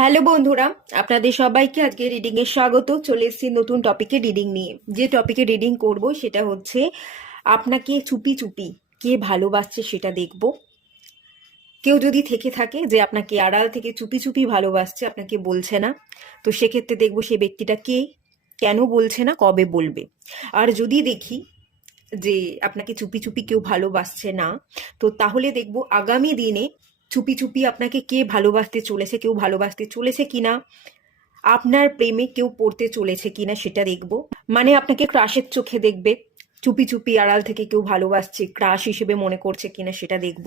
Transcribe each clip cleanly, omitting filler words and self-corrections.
Hello বন্ধুরা, আপনাদের সবাইকে আজকে রিডিং এর স্বাগত। চলে এসেছি নতুন টপিকে রিডিং নিয়ে। যে টপিকে রিডিং করব সেটা হচ্ছে আপনাকে চুপি চুপি কে ভালোবাসছে সেটা দেখব। কেউ যদি থেকে থাকে যে আপনাকে আড়াল থেকে চুপি চুপি ভালোবাসছে, আপনাকে বলছে না, তো সেক্ষেত্রে দেখবো সে ব্যক্তিটা কে, কেন বলছে না, কবে বলবে। আর যদি দেখি যে আপনাকে চুপি চুপি কেউ ভালোবাসছে না, তো তাহলে দেখব আগামী দিনে চুপি চুপি আপনাকে কে ভালোবাসতে চলেছে, কেউ ভালোবাসতে চলেছে কিনা, আপনার প্রেমে কেউ পড়তে চলেছে কিনা সেটা দেখব। মানে আপনাকে ক্রাশের চোখে দেখবে, চুপি চুপি আড়াল থেকে কেউ ভালোবাসছে, ক্রাশ হিসেবে মনে করছে কিনা সেটা দেখব।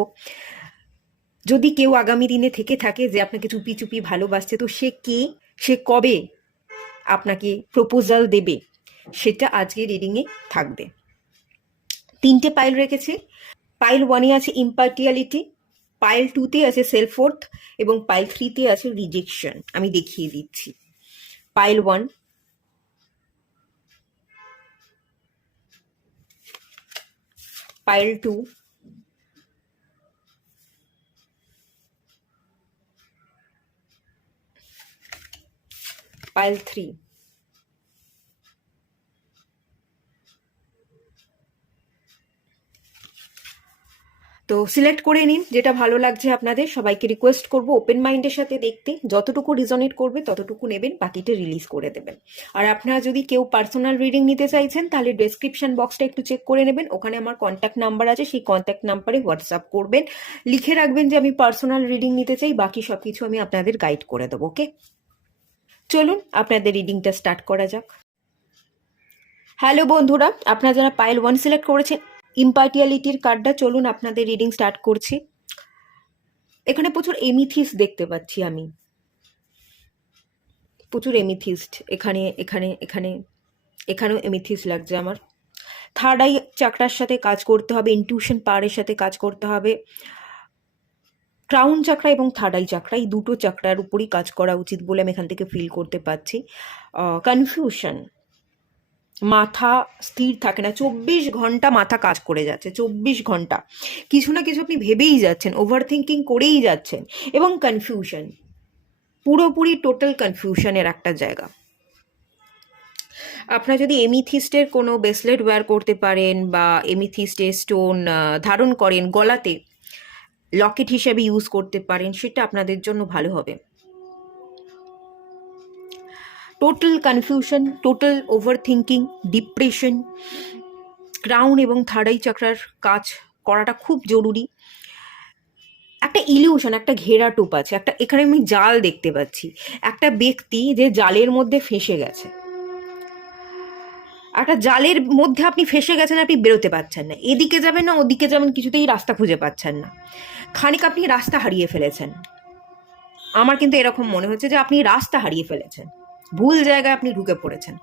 যদি কেউ আগামী দিনে থেকে থাকে যে আপনাকে চুপি চুপি ভালোবাসছে, তো সে কে, সে কবে আপনাকে প্রপোজাল দেবে, সেটা আজকে রিডিংয়ে থাকবে। তিনটে পাইল রেখেছে। পাইল ওয়ানে আছে ইম্পার্টিয়ালিটি, পাইল টুতে আছে সেলফ ওর্থ, এবং পাইল থ্রিতে আছে রিজেকশন। আমি দেখিয়ে দিচ্ছি। Pile one, pile two, pile three. তো সিলেক্ট করে নিন যেটা ভালো লাগছে আপনাদের। সবাইকে রিকোয়েস্ট করব ওপেন মাইন্ডের সাথে দেখতে, যতটুকু রিজনেট করবে ততটুকু নেবেন, বাকিটা রিলিজ করে দেবেন। আর আপনারা যদি কেউ পার্সোনাল রিডিং নিতে চাইছেন তাহলে ডেসক্রিপশন বক্সটা একটু চেক করে নেবেন, ওখানে আমার কন্ট্যাক্ট নাম্বার আছে, সেই কন্ট্যাক্ট নাম্বারে হোয়াটসঅ্যাপ করবেন, লিখে রাখবেন যে আমি পার্সোনাল রিডিং নিতে চাই, বাকি সব কিছু আমি আপনাদের গাইড করে দেবো। ওকে, চলুন আপনাদের রিডিংটা স্টার্ট করা যাক। হ্যালো বন্ধুরা, আপনারা যারা পাইল ওয়ান সিলেক্ট করেছেন ইম্পার্টিয়ালিটির কার্ডটা, চলুন আপনাদের রিডিং স্টার্ট করছি। এখানে প্রচুর এমিথিস্ট দেখতে পাচ্ছি আমি, প্রচুর এমিথিস্ট এখানে এখানে এখানে এখানেও এমিথিস্ট লাগছে আমার। থার্ড আই চাকরার সাথে কাজ করতে হবে, ইনটিউশন পাওয়ারের সাথে কাজ করতে হবে। ক্রাউন চাকরা এবং থার্ড আই চাকরা, এই দুটো চাকরার উপরই কাজ করা উচিত বলে আমি এখান থেকে ফিল করতে পারছি। কনফিউশন, মাথা স্থির থাকে না, 24 ঘন্টা মাথা কাজ করে যাচ্ছে, 24 ঘন্টা কিছু না কিছু আপনি ভেবেই যাচ্ছেন, ওভার থিঙ্কিং করেই যাচ্ছেন, এবং কনফিউশন, পুরোপুরি টোটাল কনফিউশনের একটা জায়গা। আপনারা যদি এমিথিস্টের কোনো ব্রেসলেট ওয়্যার করতে পারেন বা এমিথিস্টের স্টোন ধারণ করেন গলাতে, লকেট হিসেবে ইউজ করতে পারেন, সেটা আপনাদের জন্য ভালো হবে। Total confusion, total over thinking, depression, crown এবং থার্ড আই চক্রার কাজ করাটা খুব জরুরি। একটা ইলিউশন, একটা ঘেরা টোপ আছে, একটা এখানে আমি জাল দেখতে পাচ্ছি, একটা ব্যক্তি যে জালের মধ্যে ফেঁসে গেছে, একটা জালের মধ্যে আপনি ফেঁসে গেছেন, আপনি বেরোতে পারছেন না, এদিকে যাবেন না ওদিকে যাবেন, কিছুতেই রাস্তা খুঁজে পাচ্ছেন না, খানিক আপনি রাস্তা হারিয়ে ফেলেছেন। আমার কিন্তু এরকম মনে হচ্ছে যে আপনি রাস্তা হারিয়ে ফেলেছেন, ভুল জায়গায় আপনি ঢুকে পড়েছেন,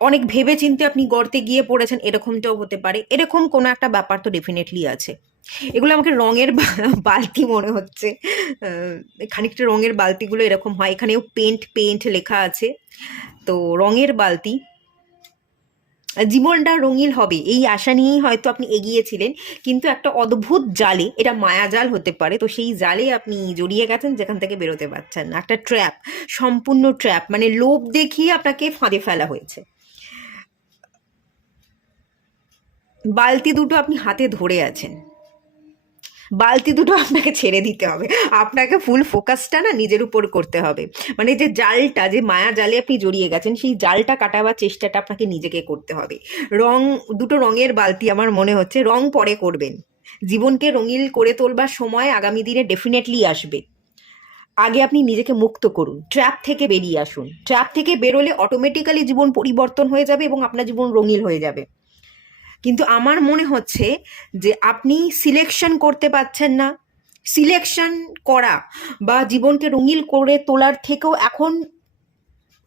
অনেক ভেবে চিন্তে আপনি গর্তে গিয়ে পড়েছেন, এরকমটাও হতে পারে। এরকম কোনো একটা ব্যাপার তো ডেফিনেটলি আছে। এগুলো আমাকে রঙের বালতি মনে হচ্ছে, খানিকটা রঙের বালতিগুলো এরকম হয়, এখানেও পেন্ট পেন্ট লেখা আছে, তো রঙের বালতি। জীবনটা রঙিন হবে এই আশা নিয়েই হয়তো আপনি এগিয়েছিলেন, কিন্তু একটা অদ্ভুত জালে, এটা মায়াজাল হতে পারে, তো সেই জালে আপনি জড়িয়ে গেছেন যেখান থেকে বেরোতে পারছেন না। একটা ট্র্যাপ, সম্পূর্ণ ট্র্যাপ, মানে লোভ দেখিয়ে আপনাকে ফাঁদে ফেলা হয়েছে। বালতি দুটো আপনি হাতে ধরে আছেন, বালতি দুটো আপনাকে ছেড়ে দিতে হবে, আপনাকে ফুল ফোকাসটা না নিজের উপর করতে হবে। মানে যে জালটা, যে মায়া জালে আপনি জড়িয়ে গেছেন, সেই জালটা কাটাবার চেষ্টাটা আপনাকে নিজেকে করতে হবে। রং, দুটো রঙের বালতি আমার মনে হচ্ছে, রং পরে করবেন, জীবনকে রঙিন করে তোলবার সময় আগামী দিনে ডেফিনেটলি আসবে। আগে আপনি নিজেকে মুক্ত করুন, ট্র্যাপ থেকে বেরিয়ে আসুন, ট্র্যাপ থেকে বেরোলে অটোমেটিক্যালি জীবন পরিবর্তন হয়ে যাবে এবং আপনার জীবন রঙিন হয়ে যাবে। কিন্তু আমার মনে হচ্ছে যে আপনি সিলেকশন করতে পারছেন না। সিলেকশন করা বা জীবনকে রঙিন করে তোলার থেকেও এখন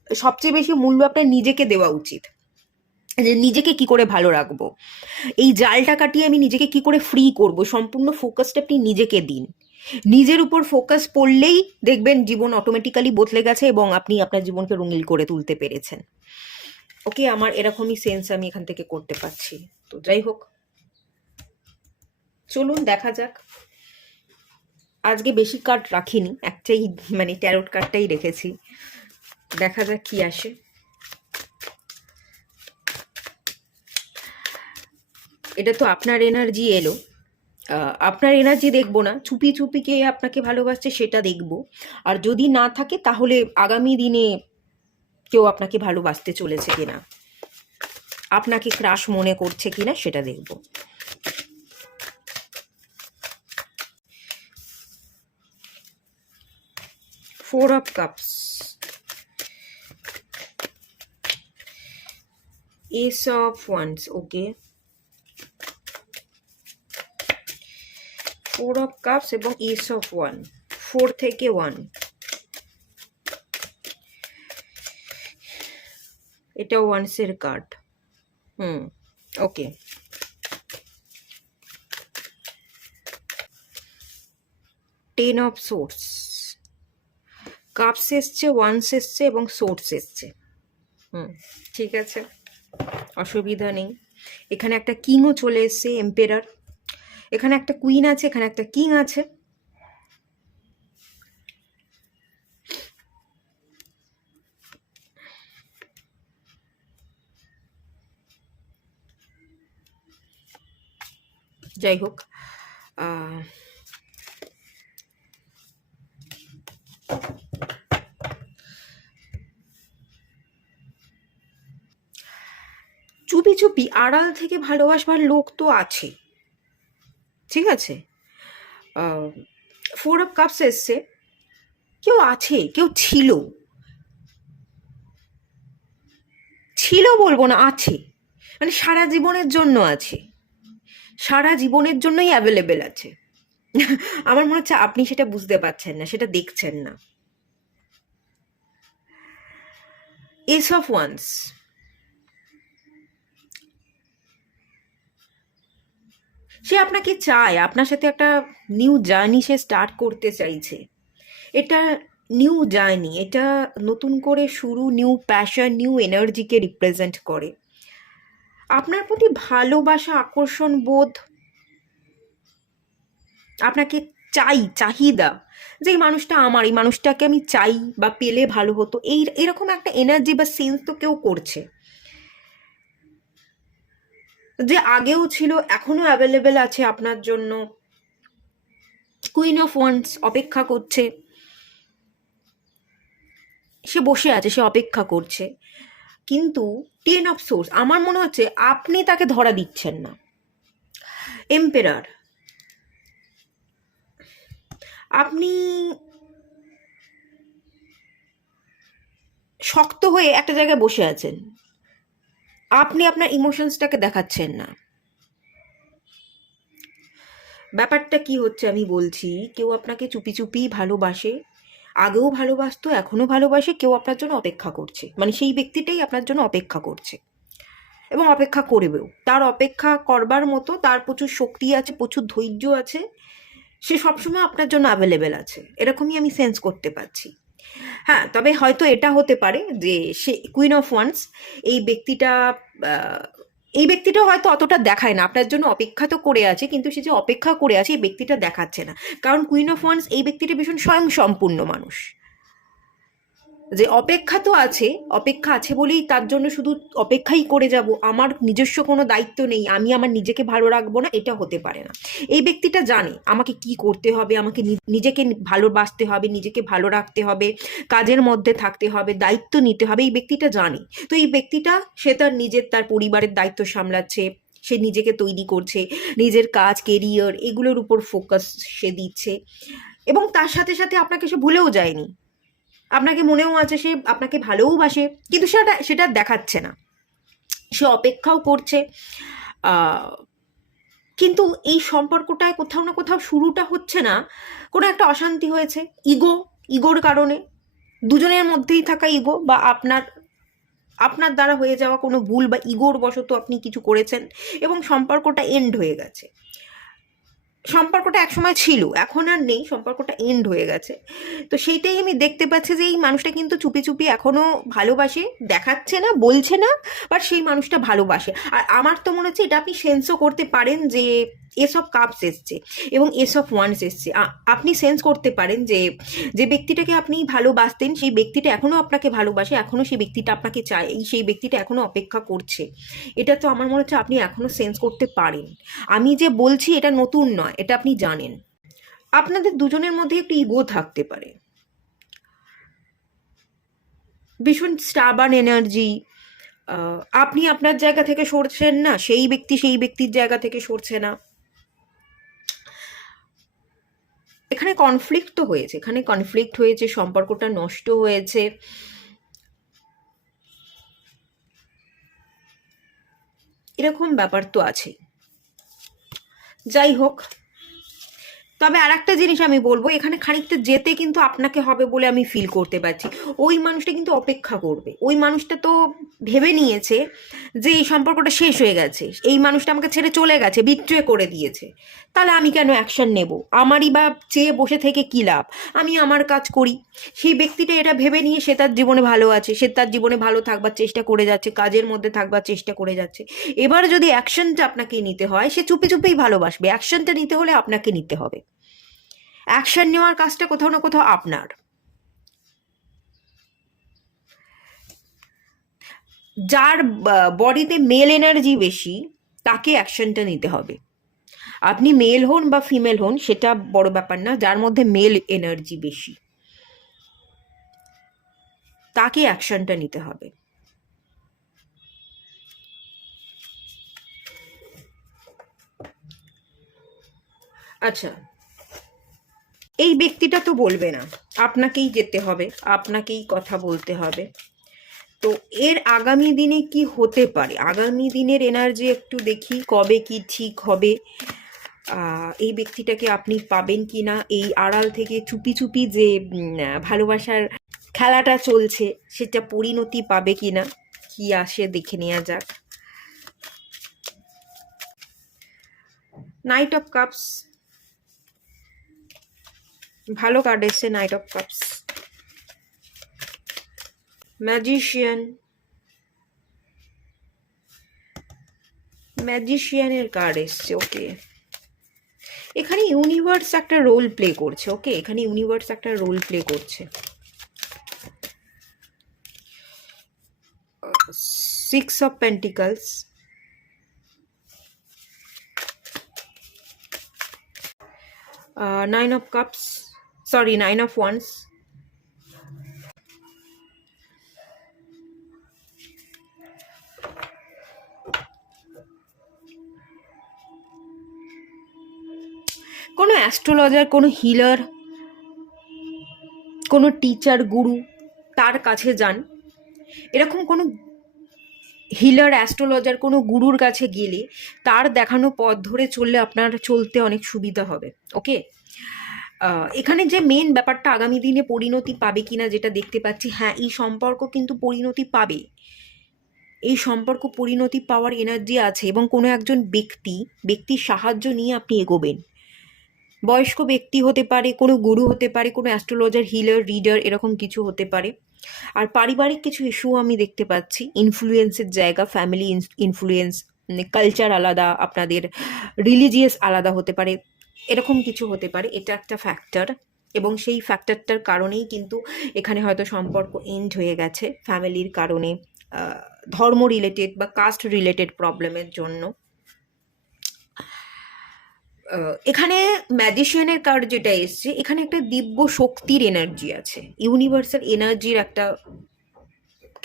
সবচেয়ে বেশি মূল্য আপনার নিজেকে দেওয়া উচিত, যে নিজেকে কি করে ভালো রাখবো, এই জালটা কাটিয়ে আমি নিজেকে কি করে ফ্রি করব, সম্পূর্ণ ফোকাসটা আপনি নিজেকে দিন। নিজের উপর ফোকাস পড়লেই দেখবেন জীবন অটোমেটিক্যালি বদলে গেছে এবং আপনি আপনার জীবনকে রঙিন করে তুলতে পেরেছেন। ওকে, আমার এরকমই সেন্স আমি এখান থেকে করতে পারছি। তো যাই হোক, চলুন দেখা যাক। আজকে বেশি কার্ড রাখিনি, একটাই মানে ট্যারোট কার্ডটাই রেখেছি, দেখা যাক কি আসে। এটা তো আপনার এনার্জি এলো, আপনার এনার্জি দেখবো না, চুপি চুপি কে আপনাকে ভালোবাসছে সেটা দেখবো। আর যদি না থাকে তাহলে আগামী দিনে কেউ আপনাকে ভালোবাসতে চলেছে কিনা, আপনাকে ক্রাশ মনে করছে কিনা সেটা দেখবো। Four of cups, ace of wands, okay, four of cups এবং এস অফ ওয়ান, 4 থেকে 1, এটা ওয়ান্সের card. Okay, ten of swords, cups এসছে, ওয়ান্স এসছে এবং সোর্স এসছে। ঠিক আছে, অসুবিধা নেই। এখানে একটা কিংও চলে এসছে, এম্পেরার, এখানে একটা কুইন আছে, এখানে একটা কিং আছে। যাই হোক, চুপি চুপি আড়াল থেকে ভালোবাসবার লোক তো আছে, ঠিক আছে। 4 অফ কাপস এসছে, কেউ আছে, কেউ ছিল, ছিল বলবো না, আছে, মানে সারা জীবনের জন্য আছে, সারা জীবনের জন্যই অ্যাভেলেবেল আছে। আমার মনে হচ্ছে আপনি সেটা বুঝতে পারছেন না, সেটা দেখছেন না। এস অফ ওয়ান্স, সে আপনাকে চায়, আপনার সাথে একটা নিউ জার্নি সে স্টার্ট করতে চাইছে। এটা নিউ জার্নি, এটা নতুন করে শুরু, নিউ প্যাশন, নিউ এনার্জিকে রিপ্রেজেন্ট করে। আপনার প্রতি ভালোবাসা, আকর্ষণ বোধ, আপনাকে চাহিদা, যে এই মানুষটা আমার, এই মানুষটাকে আমি চাই বা পেলে ভালো হতো, এরকম একটা এনার্জি বা সেন্স তো কেউ করছে, যে আগেও ছিল, এখনো অ্যাভেলেবেল আছে আপনার জন্য। কুইন অফ ওয়ান্স অপেক্ষা করছে, সে বসে আছে, সে অপেক্ষা করছে। কিন্তু 10 অফ সোর্স, আমার মনে হচ্ছে আপনি তাকে ধরা দিচ্ছেন না। এম্পেরার, আপনি শক্ত হয়ে একটা জায়গায় বসে আছেন, আপনি আপনার ইমোশনসটাকে দেখাচ্ছেন না। ব্যাপারটা কি হচ্ছে আমি বলছি, কেউ আপনাকে চুপি চুপি ভালোবাসে, আগেও ভালোবাসতো, এখনো ভালোবাসে, কেউ আপনার জন্য অপেক্ষা করছে, মানে সেই ব্যক্তিটাই আপনার জন্য অপেক্ষা করছে এবং অপেক্ষা করবেও। তার অপেক্ষা করবার মতো তার প্রচুর শক্তি আছে, প্রচুর ধৈর্য আছে, সে সবসময় আপনার জন্য অ্যাভেলেবেল আছে, এরকমই আমি সেন্স করতে পারছি। হ্যাঁ, তবে হয়তো এটা হতে পারে যে সে কুইন অফ ওয়ান্স, এই ব্যক্তিটা এই ব্যক্তিটা হয়তো অতটা দেখায় না, আপনার জন্য অপেক্ষা তো করে আছে, কিন্তু সে যে অপেক্ষা করে আছে এই ব্যক্তিটা দেখাচ্ছে না। কারণ কুইন অফ ওয়ান্স, এই ব্যক্তিটা ভীষণ স্বয়ং সম্পূর্ণ মানুষ, যে অপেক্ষা তো আছে, অপেক্ষা আছে বলেই তার জন্য শুধু অপেক্ষাই করে যাব, আমার নিজস্ব কোনো দায়িত্ব নেই, আমি আমার নিজেকে ভালো রাখবো না, এটা হতে পারে না। এই ব্যক্তিটা জানে আমাকে কি করতে হবে, আমাকে নিজেকে ভালোবাসতে হবে, নিজেকে ভালো রাখতে হবে, কাজের মধ্যে থাকতে হবে, দায়িত্ব নিতে হবে, এই ব্যক্তিটা জানে। তো এই ব্যক্তিটা সে তার পরিবারের দায়িত্ব সামলাচ্ছে, সে নিজেকে তৈরি করছে, নিজের কাজ, কেরিয়ার, এগুলোর উপর ফোকাস সে দিচ্ছে, এবং তার সাথে সাথে আপনাকে সে ভুলেও যায়নি, আপনাকে মনেও আছে সে আপনাকে ভালোও বাসে, কিন্তু সেটা দেখাচ্ছে না, সে অপেক্ষাও করছে। কিন্তু এই সম্পর্কটায় কোথাও না কোথাও শুরুটা হচ্ছে না, কোনো একটা অশান্তি হয়েছে, ইগোর কারণে, দুজনের মধ্যেই থাকা ইগো, বা আপনার দ্বারা হয়ে যাওয়া কোনো ভুল বা ইগোর বশত আপনি কিছু করেছেন এবং সম্পর্কটা এন্ড হয়ে গেছে। সম্পর্কটা একসময় ছিল, এখন আর নেই, সম্পর্কটা এন্ড হয়ে গেছে। তো সেইটাই আমি দেখতে পাচ্ছি যে এই মানুষটা কিন্তু চুপি চুপি এখনো ভালোবাসে, দেখাচ্ছে না, বলছে না, বাট সেই মানুষটা ভালোবাসে। আর আমার তো মনে হচ্ছে এটা আপনি সেন্সও করতে পারেন যে এস অফ কাপস এসছে এবং এস অফ ওয়ান্স এসছে। আপনি সেন্স করতে পারেন যে যে ব্যক্তিটাকে আপনি ভালোবাসতেন সেই ব্যক্তিটা এখনও আপনাকে ভালোবাসে, এখনও সেই ব্যক্তিটা আপনাকে চায়, সেই ব্যক্তিটা এখনও অপেক্ষা করছে। এটা তো আমার মনে হচ্ছে আপনি এখনও সেন্স করতে পারেন। আমি যে বলছি এটা নতুন নয়, এটা আপনি জানেন। আপনাদের দুজনের মধ্যে একটু ইগো থাকতে পারে, ভীষণ স্টাবার্ন এনার্জি। আপনি আপনার জায়গা থেকে সরছেন না, সেই ব্যক্তি সেই ব্যক্তির জায়গা থেকে সরছে না। এখানে কনফ্লিক্ট তো হয়েছে, এখানে কনফ্লিক্ট হয়েছে, সম্পর্কটা নষ্ট হয়েছে। এরকম ব্যাপার তো আছে। যাই হোক, তবে আর একটা জিনিস আমি বলবো, এখানে খানিকটা যেতে কিন্তু আপনাকে হবে বলে আমি ফিল করতে পারছি। ওই মানুষটা কিন্তু অপেক্ষা করবে, ওই মানুষটা তো ভেবে নিয়েছে যে এই সম্পর্কটা শেষ হয়ে গেছে, এই মানুষটা আমাকে ছেড়ে চলে গেছে, বিট্রে করে দিয়েছে, তাহলে আমি কেন অ্যাকশন নেব? আমারই বা চেয়ে বসে থেকে কী লাভ? আমি আমার কাজ করি। সেই ব্যক্তিটা এটা ভেবে নিয়ে সে তার জীবনে ভালো আছে, সে তার জীবনে ভালো থাকবার চেষ্টা করে যাচ্ছে, কাজের মধ্যে থাকবার চেষ্টা করে যাচ্ছে। এবার যদি অ্যাকশনটা আপনাকে নিতে হয়, সে চুপি চুপিই ভালোবাসবে। অ্যাকশনটা নিতে হলে আপনাকে নিতে হবে। অ্যাকশন নেওয়ার কাজটা কোথাও না কোথাও আপনার। যার বডিতে মেল এনার্জি বেশি তাকে অ্যাকশনটা নিতে হবে। আপনি মেল হন বা ফিমেল হন সেটা বড় ব্যাপার না, যার মধ্যে মেল এনার্জি বেশি তাকে অ্যাকশনটা নিতে হবে। আচ্ছা, এই ব্যক্তিটা তো বলবে না, আপনাকেই যেতে হবে, আপনাকেই কথা বলতে হবে। তো এর আগামী দিনে কি হতে পারে, আগামী দিনের এনার্জি একটু দেখি, কবে কি ঠিক হবে। এই ব্যক্তিটাকে আপনি পাবেন কি না, এই আড়াল থেকে চুপি চুপি যে ভালোবাসার খেলাটা চলছে সেটা পরিণতি পাবে কি না, কি আসে দেখে নেওয়া যাক। নাইট অফ কাপস, ভালো কার্ড এসছে নাইট অফ কাপস। ম্যাজিশিয়ান, ম্যাজিশিয়ানের কার্ড এসছে। ওকে, এখানে ইউনিভার্স একটা রোল প্লে করছে। ওকে, এখানে ইউনিভার্স একটা রোল প্লে করছে। 6 of Pentacles, 9 of Cups, sorry, 9 of Wands, কোনো অ্যাস্ট্রোলজার, কোনো হিলার, কোনো টিচার, গুরু, তার কাছে যান। এরকম কোনো হিলার, অ্যাস্ট্রোলজার, কোনো গুরুর কাছে গেলে তার দেখানো পথ ধরে চললে আপনার চলতে অনেক সুবিধা হবে। ওকে, এখানে যে মেন ব্যাপারটা আগামী দিনে পরিণতি পাবে কিনা যেটা দেখতে পাচ্ছি, হ্যাঁ এই সম্পর্ক কিন্তু পরিণতি পাবে, এই সম্পর্ক পরিণতি পাওয়ার এনার্জি আছে। এবং কোনো একজন ব্যক্তির সাহায্য নিয়ে আপনি এগোবেন। বয়স্ক ব্যক্তি হতে পারে, কোনো গুরু হতে পারে, কোনো অ্যাস্ট্রোলজার, হিলার, রিডার, এরকম কিছু হতে পারে। আর পারিবারিক কিছু ইস্যু আমি দেখতে পাচ্ছি, ইনফ্লুয়েন্সের জায়গা, ফ্যামিলি ইনফ্লুয়েন্স, কালচার আলাদা, আপনাদের রিলিজিয়াস আলাদা হতে পারে, এরকম কিছু হতে পারে। এটা একটা ফ্যাক্টর, এবং সেই ফ্যাক্টরটার কারণেই কিন্তু এখানে হয়তো সম্পর্ক এন্ড হয়ে গেছে, ফ্যামিলির কারণে, ধর্ম রিলেটেড বা কাস্ট রিলেটেড প্রবলেমের জন্য। এখানে ম্যাজিশিয়ানের কার্ড যেটা এসছে, এখানে একটা দিব্য শক্তির এনার্জি আছে, ইউনিভার্সাল এনার্জির একটা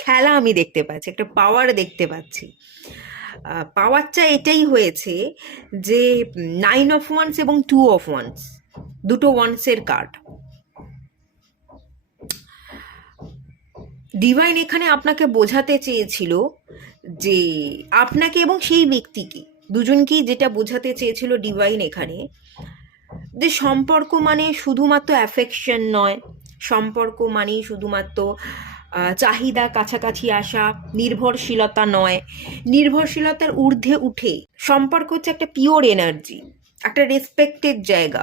খেলা আমি দেখতে পাচ্ছি, একটা পাওয়ার দেখতে পাচ্ছি। পাওয়ারটা এটাই হয়েছে যে 9 of Wands এবং 2 of Wands, দুটো ওয়ান্সের কার্ড। ডিভাইন এখানে আপনাকে বোঝাতে চেয়েছিল যে আপনাকে এবং সেই ব্যক্তিকে, দুজনকেই যেটা বোঝাতে চেয়েছিল ডিভাইন এখানে, যে সম্পর্ক মানে শুধুমাত্র অ্যাফেকশন নয়, সম্পর্ক মানেই শুধুমাত্র চাহিদা, কাছাকাছি আসা, নির্ভরশীলতা নয়, নির্ভরশীলতার ঊর্ধ্বে উঠে সম্পর্ক হচ্ছে একটা পিওর এনার্জি, একটা রেসপেক্টেড জায়গা।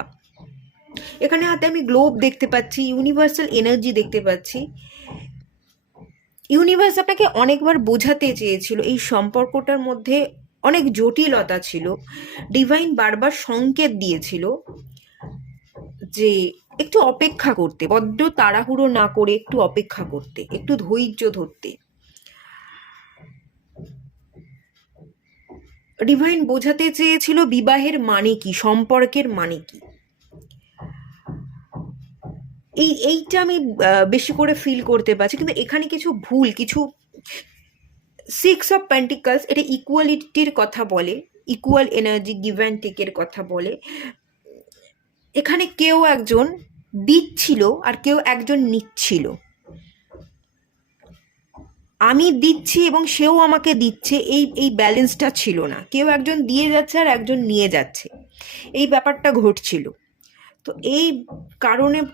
এখানে হাতে আমি গ্লোব দেখতে পাচ্ছি, ইউনিভার্সাল এনার্জি দেখতে পাচ্ছি। ইউনিভার্স আপনাকে অনেকবার বোঝাতে চেয়েছিল এই সম্পর্কটার মধ্যে অনেক জটিলতা ছিল। ডিভাইন বারবার সংকেত দিয়েছিল যে একটু অপেক্ষা করতে, বড্ড তাড়াহুড়ো না করে একটু অপেক্ষা করতে, একটু ধৈর্য ধরতে। ডিভাইন বোঝাতে চেয়েছিল বিবাহের মানে কি, সম্পর্কের মানে কি। এইটা আমি বেশি করে ফিল করতে পারছি, কিন্তু এখানে কিছু ভুল, কিছু 6 অফ পেন্টিকলস এটা ইকুয়ালিটির কথা বলে, ইকুয়াল এনার্জি গিভ অ্যান্ড টেকের কথা বলে। এখানে কেউ একজন দিচ্ছিল আর কেউ একজন নিচ্ছিল। আমি দিচ্ছি এবং সেও আমাকে দিচ্ছে, এই ব্যালেন্সটা ছিল না। কেউ একজন দিয়ে যাচ্ছে আর একজন নিয়ে যাচ্ছে, এই ব্যাপারটা ঘটছিল। তো এই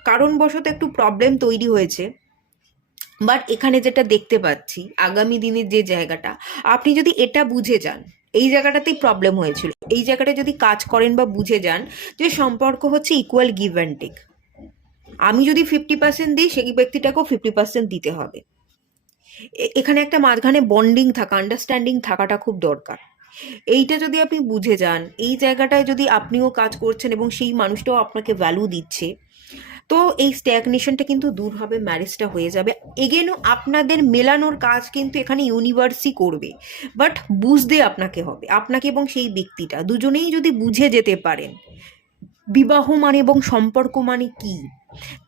কারণবশত একটু প্রবলেম তৈরি হয়েছে। বাট এখানে যেটা দেখতে পাচ্ছি আগামী দিনের যে জায়গাটা, আপনি যদি এটা বুঝে যান, এই জায়গাটাতেই প্রবলেম হয়েছিল, এই জায়গাটা যদি কাজ করেন বা বুঝে যান যে সম্পর্ক হচ্ছে ইকুয়াল গিভ অ্যান্ড টেক। আমি যদি 50% দিই, সেই ব্যক্তিটাকেও 50% দিতে হবে। এখানে একটা মাঝখানে বন্ডিং থাকা, আন্ডারস্ট্যান্ডিং থাকাটা খুব দরকার। এইটা যদি আপনি বুঝে যান, এই জায়গাটায় যদি আপনিও কাজ করছেন এবং সেই মানুষটাও আপনাকে ভ্যালু দিচ্ছে, তো এই স্ট্যাগনেশনটা কিন্তু দূর হবে, ম্যারেজটা হয়ে যাবে। এগেনও আপনাদের মেলানোর কাজ কিন্তু এখানে ইউনিভার্সই করবে, বাট বুঝতে আপনাকে হবে, আপনাকে এবং সেই ব্যক্তিটা দুজনেই যদি বুঝে যেতে পারেন বিবাহ মানে এবং সম্পর্ক মানে কি,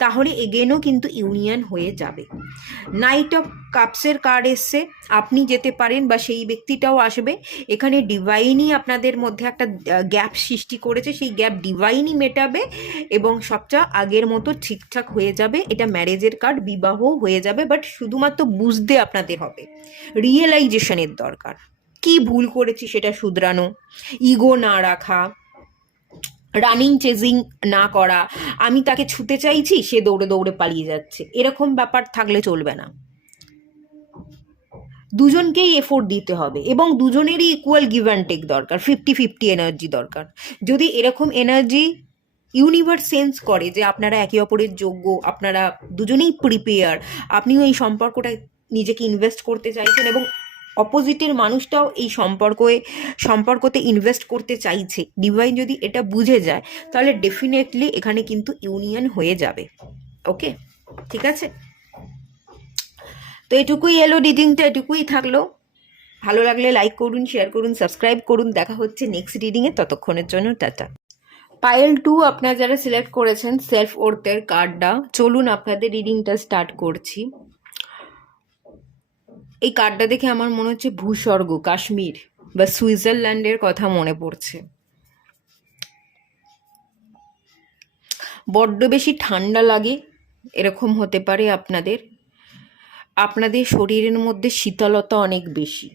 তাহলে এগেনও কিন্তু ইউনিয়ন হয়ে যাবে। নাইট অফ কাপসের কার্ড এসছে, আপনি যেতে পারেন বা সেই ব্যক্তিটাও আসবে। এখানে ডিভাইনই আপনাদের মধ্যে একটা গ্যাপ সৃষ্টি করেছে, সেই গ্যাপ ডিভাইনই মেটাবে এবং সবটা আগের মতো ঠিকঠাক হয়ে যাবে। এটা ম্যারেজের কার্ড, বিবাহ হয়ে যাবে, বাট শুধুমাত্র বুঝতে আপনাদের হবে, রিয়েলাইজেশনের দরকার। কি ভুল করেছি সেটা শুধরানো, ইগো না রাখা, রানিং চেজিং না করা, আমি তাকে ছুতে চাইছি সে দৌড়ে দৌড়ে পালিয়ে যাচ্ছে, এরকম ব্যাপার থাকলে চলবে না। দুজনকেই এফোর্ট দিতে হবে এবং দুজনেরই ইকুয়াল গিভ অ্যান্ড টেক দরকার, 50-50 এনার্জি দরকার। যদি এরকম এনার্জি ইউনিভার্স সেন্স করে যে আপনারা একে অপরের যোগ্য, আপনারা দুজনেই প্রিপেয়ার, আপনিও এই সম্পর্কটায় নিজেকে ইনভেস্ট করতে চাইছেন এবং অপোজিটের মানুষটাও এই সম্পর্কতে ইনভেস্ট করতে চাইছে, ডিভাইন যদি এটা বুঝে যায়, তাহলে ডেফিনেটলি এখানে কিন্তু ইউনিয়ন হয়ে যাবে। ওকে, ঠিক আছে। তো এটুকুই এলো রিডিংটা, এটুকুই থাকলো। ভালো লাগলে লাইক করুন, শেয়ার করুন, সাবস্ক্রাইব করুন। দেখা হচ্ছে নেক্সট রিডিংয়ে, ততক্ষণের জন্য টাটা। পাইল 2 আপনারা যারা সিলেক্ট করেছেন সেলফ ওর্থের কার্ডটা, চলুন আপনাদের রিডিংটা স্টার্ট করছি। এই কার্ডটা দেখে আমার মনে হচ্ছে ভূস্বর্গ, কাশ্মীর বা সুইজারল্যান্ডের কথা মনে পড়ছে। বড্ড বেশি ঠান্ডা লাগে, এরকম হতে পারে আপনাদের। আপনাদের শরীরের মধ্যে শীতলতা অনেক বেশি,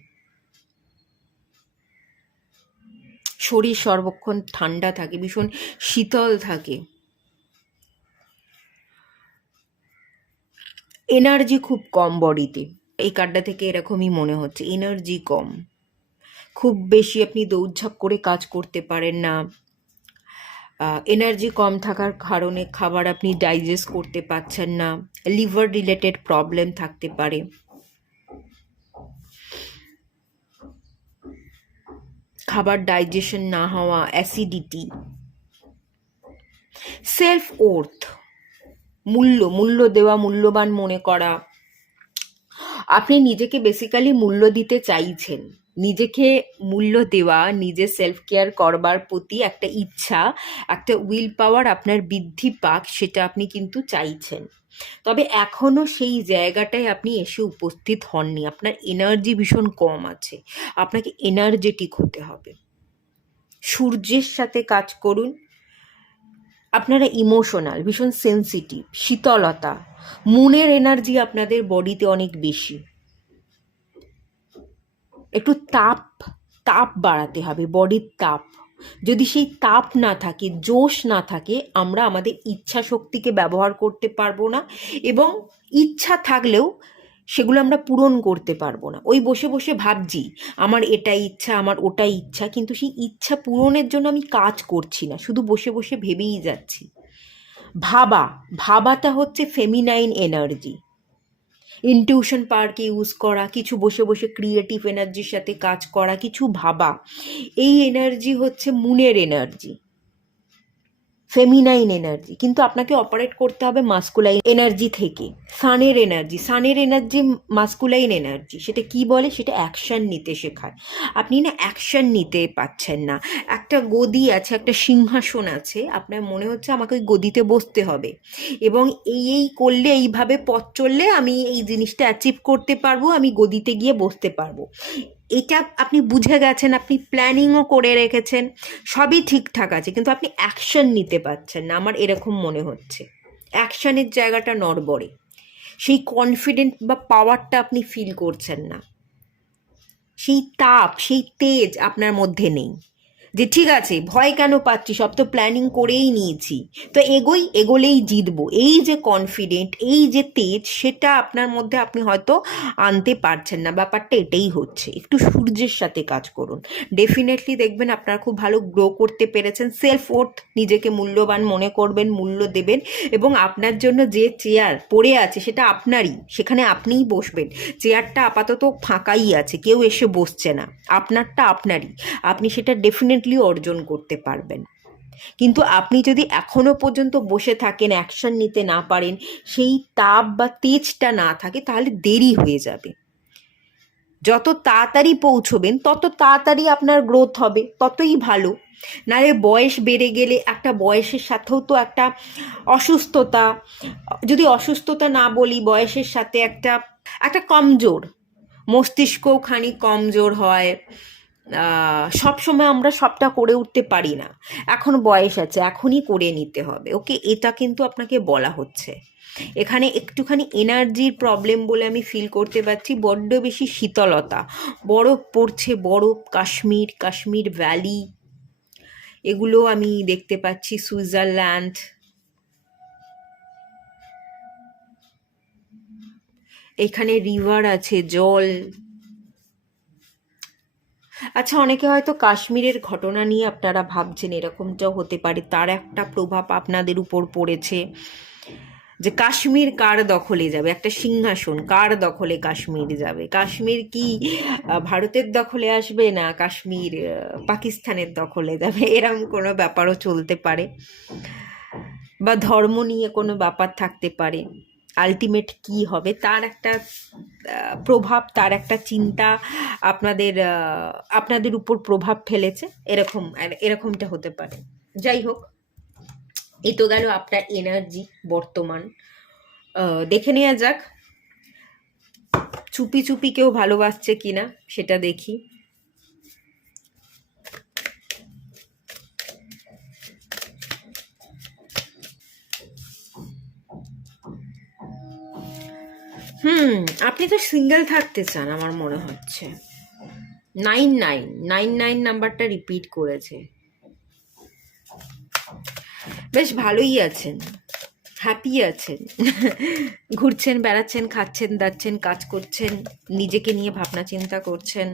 শরীর সর্বক্ষণ ঠান্ডা থাকে, ভীষণ শীতল থাকে। এনার্জি খুব কম বডিতে, এই কার্ডটা থেকে এরকমই মনে হচ্ছে, এনার্জি কম, খুব বেশি আপনি দৌড়ঝাঁপ করে কাজ করতে পারেন না। এনার্জি কম থাকার কারণে খাবার আপনি ডাইজেস্ট করতে পারছেন না, লিভার রিলেটেড প্রবলেম থাকতে পারে। খাবার ডাইজেশন না হওয়া, অ্যাসিডিটি। সেলফ ওর্থ, মূল্য দেওয়া, মূল্যবান মনে করা। আপনি নিজেকে বেসিক্যালি মূল্য দিতে চাইছেন, নিজেকে মূল্য দেওয়া, নিজের সেলফ কেয়ার করবার প্রতি একটা ইচ্ছা, একটা উইল পাওয়ার আপনার বৃদ্ধি পাক, সেটা আপনি কিন্তু চাইছেন। তবে এখনও সেই জায়গাটায় আপনি এসে উপস্থিত হননি, আপনার এনার্জি ভীষণ কম আছে, আপনাকে এনার্জেটিক হতে হবে। সূর্যের সাথে কাজ করুন। আপনারা ইমোশনাল, ভীষণ সেন্সিটিভ, শীতলতা, মুনের এনার্জি আপনাদের বডিতে অনেক বেশি। একটু তাপ বাড়াতে হবে, বডির তাপ। যদি সেই তাপ না থাকে, জোশ না থাকে, আমরা আমাদের ইচ্ছা শক্তিকে ব্যবহার করতে পারবো না এবং ইচ্ছা থাকলেও সেগুলো আমরা পূরণ করতে পারবো না। ওই বসে বসে ভাবছি আমার এটাই ইচ্ছা, আমার ওটাই ইচ্ছা, কিন্তু সেই ইচ্ছা পূরণের জন্য আমি কাজ করছি না, শুধু বসে বসে ভেবেই যাচ্ছি। ভাবাটা হচ্ছে ফেমিনাইন এনার্জি। ইনটিউশন পাওয়ারকে ইউজ করা, কিছু বসে বসে ক্রিয়েটিভ এনার্জির সাথে কাজ করা, কিছু ভাবা, এই এনার্জি হচ্ছে মুনের এনার্জি, ফেমিনাইন এনার্জি। কিন্তু আপনাকে অপারেট করতে হবে মাস্কুলাইন এনার্জি থেকে। সানের এনার্জি মাস্কুলাইন এনার্জি। সেটা কি বলে? সেটা অ্যাকশন নিতে শেখায়। আপনি না অ্যাকশন নিতে পাচ্ছেন না। একটা গদি আছে, একটা সিংহাসন আছে, আপনার মনে হচ্ছে আমাকে ওই গদিতে বসতে হবে এবং এই করলে, এইভাবে পথ চললে আমি এই জিনিসটা অ্যাচিভ করতে পারবো, আমি গদিতে গিয়ে বসতে পারবো। এটা আপনি বুঝে গেছেন, আপনি প্ল্যানিংও করে রেখেছেন, সবই ঠিকঠাক আছে, কিন্তু আপনি অ্যাকশন নিতে পারছেন না, আমার এরকম মনে হচ্ছে। অ্যাকশনের জায়গাটা নড়বড়ে, সেই কনফিডেন্ট বা পাওয়ারটা আপনি ফিল করছেন না, সেই তাপ, সেই তেজ আপনার মধ্যে নেই, যে ঠিক আছে ভয় কেন পাচ্ছি, সব তো প্ল্যানিং করেই নিয়েছি, তো এগোলেই জিতবো, এই যে কনফিডেন্ট, এই যে তেজ, সেটা আপনার মধ্যে আপনি হয়তো আনতে পারছেন না। ব্যাপারটা এটাই হচ্ছে। একটু সূর্যের সাথে কাজ করুন, ডেফিনেটলি দেখবেন আপনারা খুব ভালো গ্রো করতে পেরেছেন। সেলফ ওর্থ, নিজেকে মূল্যবান মনে করবেন, মূল্য দেবেন, এবং আপনার জন্য যে চেয়ার পড়ে আছে সেটা আপনারই, সেখানে আপনিই বসবেন। চেয়ারটা আপাতত ফাঁকাই আছে, কেউ এসে বসছে না, আপনারটা আপনারই, আপনি সেটা ডেফিনেটলি অর্জন করতে পারবেন। কিন্তু আপনি যদি এখনো পর্যন্ত বসে থাকেন, অ্যাকশন নিতে না পারেন, সেই তাপ বা তেজটা না থাকে, তাহলে দেরি হয়ে যাবে। যত তাড়াতাড়ি পৌঁছবেন তত তাড়াতাড়ি আপনার গ্রোথ হবে, ততই ভালো। নাহলে বয়স বেড়ে গেলে, একটা বয়সের সাথেও তো একটা অসুস্থতা, যদি অসুস্থতা না বলি, বয়সের সাথে একটা একটা কমজোর, মস্তিষ্কও খানিক কমজোর হয়। সব সময় আমরা সবটা করে উঠতে পারি না, এখন বয়স আছে, এখনই করে নিতে হবে, ওকে, এটা কিন্তু আপনাকে বলা হচ্ছে। এখানে একটুখানি এনার্জির প্রবলেম বলে আমি ফিল করতে পারছি, বড্ড বেশি শীতলতা, বরফ পড়ছে, বরফ, কাশ্মীর ভ্যালি, এগুলো আমি দেখতে পাচ্ছি, সুইজারল্যান্ড, এখানে রিভার আছে, জল। আচ্ছা, অনেকে হয়তো কাশ্মীরের ঘটনা নিয়ে আপনারা ভাবছেন, এরকমটাও হতে পারে, তার একটা প্রভাব আপনাদের উপর পড়েছে, যে কাশ্মীর কার দখলে যাবে, একটা সিংহাসন কার দখলে কাশ্মীর যাবে, কাশ্মীর কি ভারতের দখলে আসবে, না কাশ্মীর পাকিস্তানের দখলে যাবে, এরকম কোনো ব্যাপারও চলতে পারে, বা ধর্ম নিয়ে কোনো ব্যাপার থাকতে পারে। আলটিমেট কি হবে তার একটা প্রভাব, তার একটা চিন্তা আপনাদের উপর প্রভাব ফেলেছে, এরকমটা হতে পারে। যাই হোক, এই তো গেল আপনার এনার্জি বর্তমান। দেখে নেওয়া যাক চুপি চুপি কেউ ভালোবাসছে কিনা, সেটা দেখি। আপনি তো সিঙ্গেল থাকতে চান আমার মনে হচ্ছে। 99 নাম্বারটা রিপিট করেছে, বেশ ভালোই আছেন, হ্যাপি আছেন, ঘুরছেন, বেড়াচ্ছেন, খাচ্ছেন, দাচ্ছেন, কাজ করছেন, নিজেকে নিয়ে ভাবনা চিন্তা করছেন,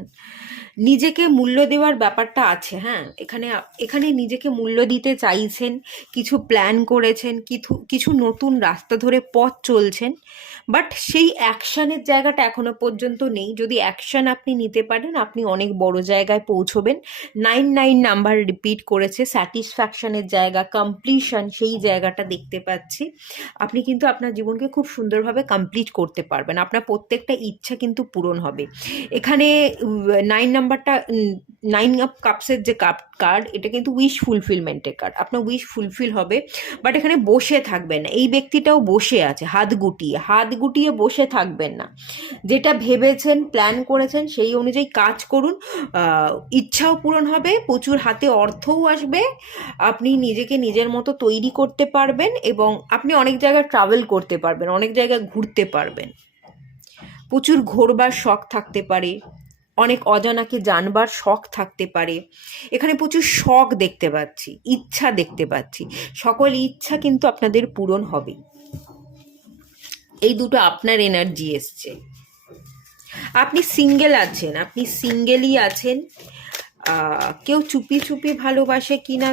নিজেকে মূল্য দেওয়ার ব্যাপারটা আছে। হ্যাঁ, এখানে এখানে নিজেকে মূল্য দিতে চাইছেন, কিছু প্ল্যান করেছেন, কিছু নতুন রাস্তা ধরে পথ চলছেন, বাট সেই অ্যাকশানের জায়গাটা এখনো পর্যন্ত নেই। যদি অ্যাকশান আপনি নিতে পারেন, আপনি অনেক বড় জায়গায় পৌঁছবেন। 99 নাম্বার রিপিট করেছে, স্যাটিসফ্যাকশনের জায়গা, কমপ্লিশন, সেই জায়গাটা দেখতে পাচ্ছি। আপনি কিন্তু আপনার জীবনকে খুব সুন্দরভাবে কমপ্লিট করতে পারবেন, আপনার প্রত্যেকটা ইচ্ছা কিন্তু পূরণ হবে। এখানে 9 অফ কাপসের যে কার্ড, এটা কিন্তু উইশ ফুলফিলমেন্টের কার্ড, আপনার উইশ ফুলফিল হবে। বাট এখানে বসে থাকবেন না, এই ব্যক্তিটাও বসে আছে হাত গুটিয়ে বসে থাকবেন না, যেটা ভেবেছেন, প্ল্যান করেছেন, সেই অনুযায়ী কাজ করুন। ইচ্ছাও পূরণ হবে, প্রচুর হাতে অর্থও আসবে, আপনি নিজেকে নিজের মতো তৈরি করতে পারবেন, এবং আপনি অনেক জায়গায় ট্রাভেল করতে পারবেন, অনেক জায়গায় ঘুরতে পারবেন। প্রচুর ঘোরবার শখ থাকতে পারে, অনেক অজানাকে জানবার শখ থাকতে পারে। এখানে প্রচুর শখ দেখতে পাচ্ছি, ইচ্ছা দেখতে পাচ্ছি, সকল ইচ্ছা কিন্তু আপনাদের পূরণ হবে। এই দুটো আপনার এনার্জি এসছে। আপনি সিঙ্গেলই আছেন। কেউ চুপি চুপি ভালোবাসে কিনা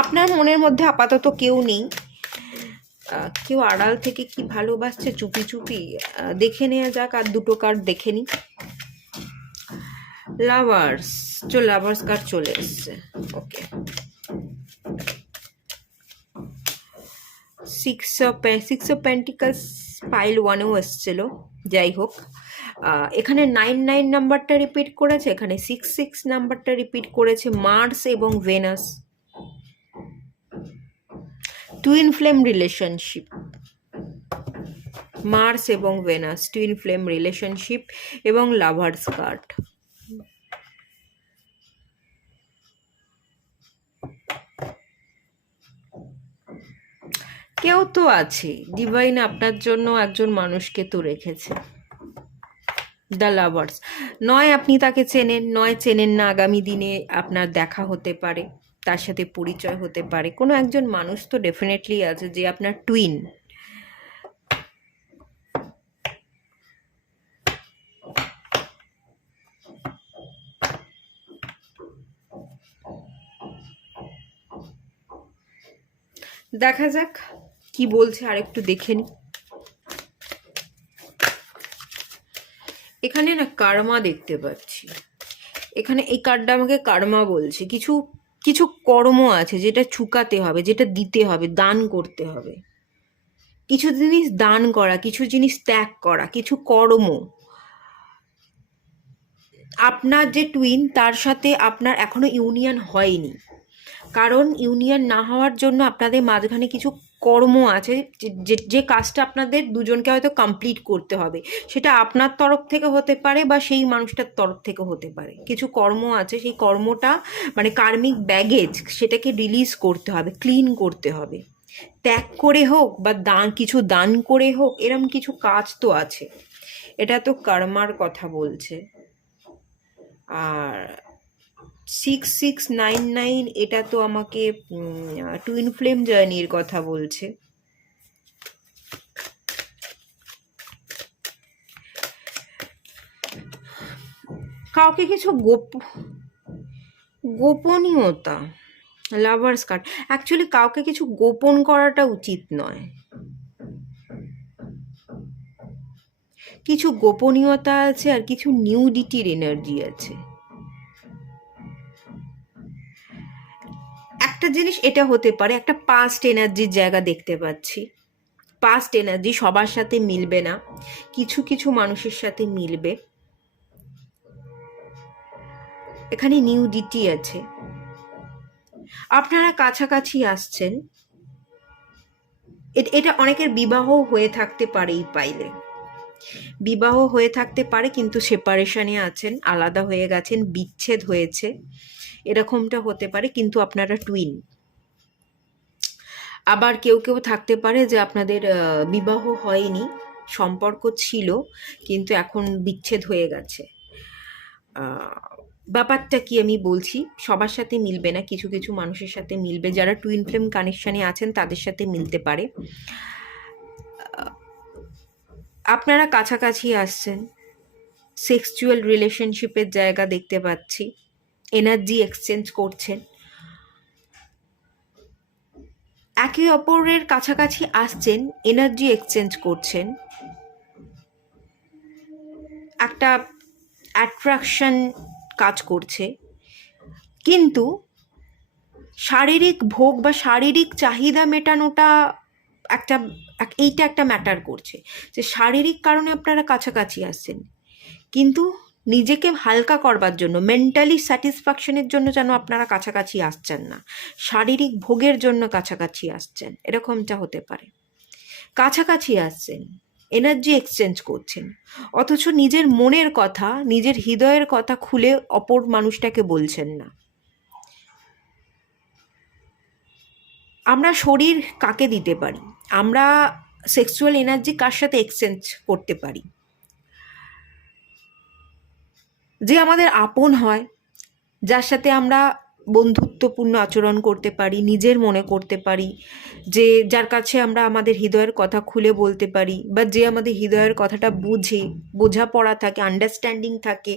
আপনার মনের মধ্যে আপাতত কেউ নেই। কেউ আড়াল থেকে কি ভালোবাসছে চুপি চুপি, দেখে নেওয়া যাক। আর দুটো কার্ড দেখে নিই। লাভার্স, লাভার্স কার্ড চলে এসছে। ওকে, সিক্স অফ পেন্টিকলস পাইল ওয়ানেও এসছিল, যাই হোক। এখানে 9 নাম্বারটা রিপিট করেছে, এখানে 6 নাম্বারটা রিপিট করেছে। মার্স এবং Venus, twin flame relationship. Mars এবং ভেনাস, টুইন ফ্লেম রিলেশনশিপ এবং লাভার্স কার্ড। কেউ তো আছে, ডিভাইন আপনার জন্য একজন মানুষকে তো রেখেছে। দ্য লাভার্স, নয় আপনি তাকে চেনেন, নয় চেনেন না, আগামী দিনে আপনার দেখা হতে পারে, তার সাথে পরিচয় হতে পারে। কোনো একজন মানুষ তো ডেফিনেটলি আছে যে আপনার টুইন। দেখা যাক কি বলছে, আর একটু দেখে নি। এখানে না কার্মা দেখতে পাচ্ছি, এখানে এই কার্ডটা আমাকে কার্মা বলছে। কিছু কিছু কর্ম আছে যেটা চুকাতে হবে, যেটা দিতে হবে, দান করতে হবে। কিছু জিনিস দান করা, কিছু জিনিস ত্যাগ করা, কিছু কর্ম। আপনার যে টুইন তার সাথে আপনার এখনো ইউনিয়ন হয়নি, কারণ ইউনিয়ন না হওয়ার জন্য আপনাদের মাঝখানে কিছু কর্ম আছে, যে কাজটা আপনাদের দুজনকে হয়তো কমপ্লিট করতে হবে। সেটা আপনার তরফ থেকে হতে পারে বা সেই মানুষটার তরফ থেকে হতে পারে। কিছু কর্ম আছে, সেই কর্মটা মানে কার্মিক ব্যাগেজ, সেটাকে রিলিজ করতে হবে, ক্লিন করতে হবে। ত্যাগ করে হোক বা দান, কিছু দান করে হোক, এরম কিছু কাজ তো আছে। এটা তো কর্মার কথা বলছে। আর 6699 এটা তো আমাকে টুইন ফ্লেম জার্নির কথা বলছে। কাউকে কিছু গোপনীয়তা, লাভার্স কার্ড। অ্যাকচুয়ালি কাউকে কিছু গোপন করাটা উচিত নয়। কিছু গোপনীয়তা আছে আর কিছু নিউডিটির এনার্জি আছে। একটা জিনিস এটা হতে পারে, একটা পাস্ট এনার্জির জায়গা দেখতে পাচ্ছি। পাস্ট এনার্জি সবার সাথে মিলবে না, কিছু কিছু মানুষের সাথে মিলবে। এখানে নিউডিটি আছে, আপনারা কাছাকাছি আসছেন। এটা অনেকের বিবাহ হয়ে থাকতে পারে, এই পাইলে বিবাহ হয়ে থাকতে পারে, কিন্তু সেপারেশনে আছেন, আলাদা হয়ে গেছেন, বিচ্ছেদ হয়েছে, এরকমটা হতে পারে। কিন্তু আপনারা টুইন। আবার কেউ কেউ থাকতে পারে যে আপনাদের বিবাহ হয়নি, সম্পর্ক ছিল কিন্তু এখন বিচ্ছেদ হয়ে গেছে। ব্যাপারটা কি আমি বলছি, সবার সাথে মিলবে না, কিছু কিছু মানুষের সাথে মিলবে। যারা টুইন ফ্লেম কানেকশানে আছেন তাদের সাথে মিলতে পারে। আপনারা কাছাকাছি আসছেন, সেক্সুয়াল রিলেশনশিপের জায়গা দেখতে পাচ্ছি, এনার্জি এক্সচেঞ্জ করছেন, একে অপরের কাছাকাছি আসছেন, এনার্জি এক্সচেঞ্জ করছেন, একটা অ্যাট্রাকশন কাজ করছে। কিন্তু শারীরিক ভোগ বা শারীরিক চাহিদা মেটানোটা এইটা একটা ম্যাটার করছে, যে শারীরিক কারণে আপনারা কাছাকাছি আসছেন, কিন্তু নিজেকে হালকা করবার জন্য, মেন্টালি স্যাটিসফ্যাকশনের জন্য যেন আপনারা কাছাকাছি আসছেন না, শারীরিক ভোগের জন্য কাছাকাছি আসছেন, এরকমটা হতে পারে। কাছাকাছি আসছেন, এনার্জি এক্সচেঞ্জ করছেন, অথচ নিজের মনের কথা, নিজের হৃদয়ের কথা খুলে অপর মানুষটাকে বলছেন না। আমরা শরীর কাকে দিতে পারি, আমরা সেক্সুয়াল এনার্জি কার সাথে এক্সচেঞ্জ করতে পারি? যে আমাদের আপন হয়, যার সাথে আমরা বন্ধুত্বপূর্ণ আচরণ করতে পারি, নিজের মনে করতে পারি, যে যার কাছে আমরা আমাদের হৃদয়ের কথা খুলে বলতে পারি, বা যে আমাদের হৃদয়ের কথাটা বুঝে, বোঝাপড়া থাকে, আন্ডারস্ট্যান্ডিং থাকে,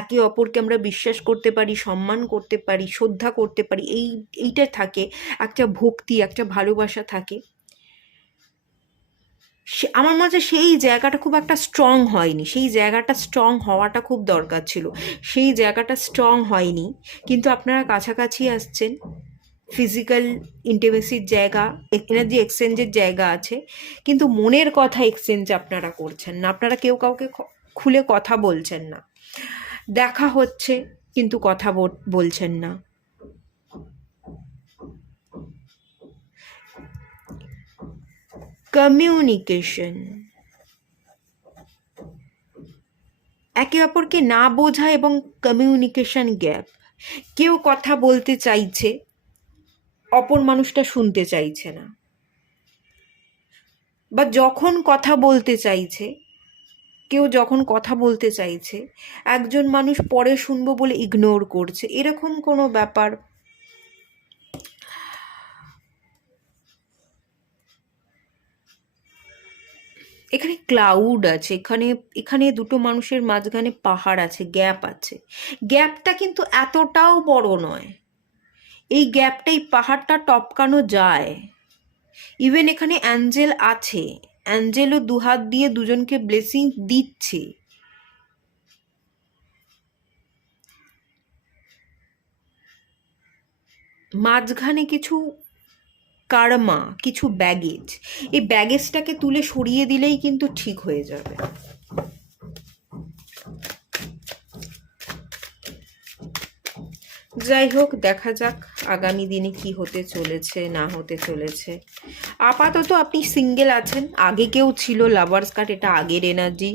একে অপরকে আমরা বিশ্বাস করতে পারি, সম্মান করতে পারি, শ্রদ্ধা করতে পারি, এইটা থাকে, একটা ভক্তি, একটা ভালোবাসা থাকে। আমার মাঝে সেই জায়গাটা খুব একটা স্ট্রং হয়নি, সেই জায়গাটা স্ট্রং হওয়াটা খুব দরকার ছিল, সেই জায়গাটা স্ট্রং হয়নি। কিন্তু আপনারা কাছাকাছি আসছেন, ফিজিক্যাল ইন্টিমেসির জায়গা, এনার্জি এক্সচেঞ্জের জায়গা আছে, কিন্তু মনের কথা এক্সচেঞ্জ আপনারা করছেন না, আপনারা কেউ কাউকে খুলে কথা বলছেন না। দেখা হচ্ছে কিন্তু কথা বলছেন না। কমিউনিকেশন, একে অপরকে না বোঝা এবং কমিউনিকেশন গ্যাপ। কেউ কথা বলতে চাইছে, অপর মানুষটা শুনতে চাইছে না, বা যখন কথা বলতে চাইছে, কেউ যখন কথা বলতে চাইছে, একজন মানুষ পরে শুনবো বলে ইগনোর করছে, এরকম কোনো ব্যাপার। এখানে ক্লাউড আছে, এখানে এখানে দুটো মানুষের মাঝখানে পাহাড় আছে, গ্যাপ আছে। গ্যাপটা কিন্তু এতটাও বড় নয়, এই গ্যাপটাই পাহাড়টা টপকানো যায়। ইভেন এখানে অ্যাঞ্জেল আছে, অ্যাঞ্জেলও দুহাত দিয়ে দুজনকে ব্লেসিং দিচ্ছে। মাঝখানে কিছু কার্মা, কিছু ব্যাগেজ, এই ব্যাগেজটাকে তুলে সরিয়ে দিলেই কিন্তু ঠিক হয়ে যাবে। যাই হোক, দেখা যাক আগামী দিনে কি হতে চলেছে না হতে চলেছে। আপাতত আপনি সিঙ্গেল আছেন, আগে কেউ ছিল, লাভার্স কার্ড, এটা আগের এনার্জি।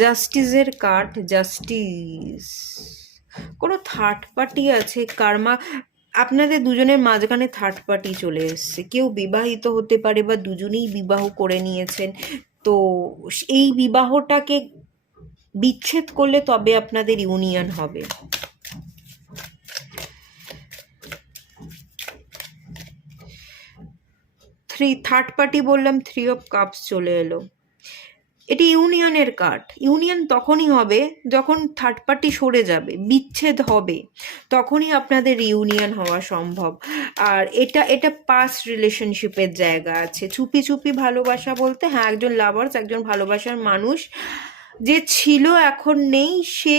জাস্টিসের কার্ড, জাস্টিস, কোনো থার্ড পার্টি আছে, কার্মা, আপনাদের দুজনের মাঝখানে থার্ড পার্টি চলে এসছে। কেউ বিবাহিত হতে পারে বা দুজনেই বিবাহ করে নিয়েছেন, তো এই বিবাহটাকে বিচ্ছেদ করলে তবে আপনাদের ইউনিয়ন হবে। থার্ড পার্টি বললাম, 3 অফ কাপস চলে এলো। এটি ইউনিয়নের কার্ড। ইউনিয়ন তখনই হবে যখন থার্ড পার্টি সরে যাবে, বিচ্ছেদ হবে, তখনই আপনাদের ইউনিয়ন হওয়া সম্ভব। আর এটা এটা পাস্ট রিলেশনশিপের জায়গা আছে। চুপি চুপি ভালোবাসা বলতে, হ্যাঁ, একজন লাভার্স, একজন ভালোবাসার মানুষ যে ছিল এখন নেই, সে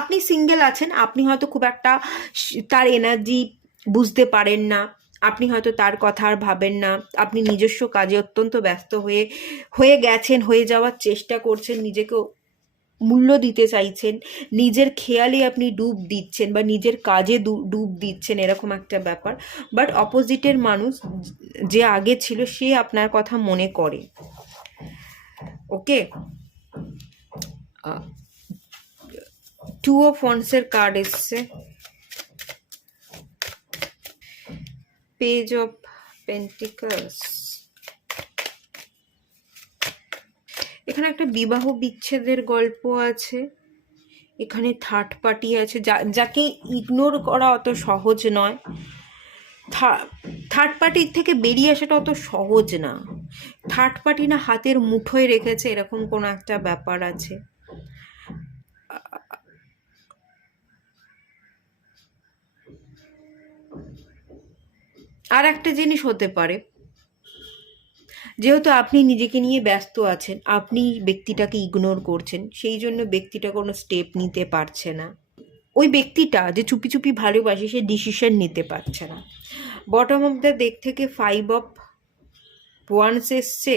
আপনি সিঙ্গেল আছেন, আপনি হয়তো খুব একটা তার এনার্জি বুঝতে পারেন না, আপনি হয়তো তার কথা আর ভাবেন না, আপনি নিজস্ব কাজে অত্যন্ত ব্যস্ত হয়ে হয়ে গেছেন, হয়ে যাওয়ার চেষ্টা করছেন, নিজেকে মূল্য দিতে চাইছেন, নিজের খেয়ালে আপনি ডুব দিচ্ছেন বা নিজের কাজে ডুব দিচ্ছেন, এরকম একটা ব্যাপার। বাট অপোজিটের মানুষ যে আগে ছিল, সে আপনার কথা মনে করে। ওকে, 2 অফ ওয়ান্সের কার্ড এসছে, পেজ অফ পেন্টিকলস। এখানে একটা বিবাহ বিচ্ছেদের গল্প আছে, এখানে থার্ড পার্টি আছে, যাকে ইগনোর করা অত সহজ নয়। থার্ড পার্টির থেকে বেরিয়ে আসাটা অত সহজ না। থার্ড পার্টি না হাতের মুঠোয় রেখেছে, এরকম কোনো একটা ব্যাপার আছে। আর একটা জিনিস হতে পারে, যেহেতু আপনি নিজেকে নিয়ে ব্যস্ত আছেন, আপনি ব্যক্তিটাকে ইগনোর করছেন, সেই জন্য ব্যক্তিটা কোনো স্টেপ নিতে পারছে না। ওই ব্যক্তিটা যে চুপি চুপি ভালোবাসে, সে ডিসিশন নিতে পারছে না। বটম অফ দ্য ডেক থেকে 5 অফ ওয়ান্স এসছে,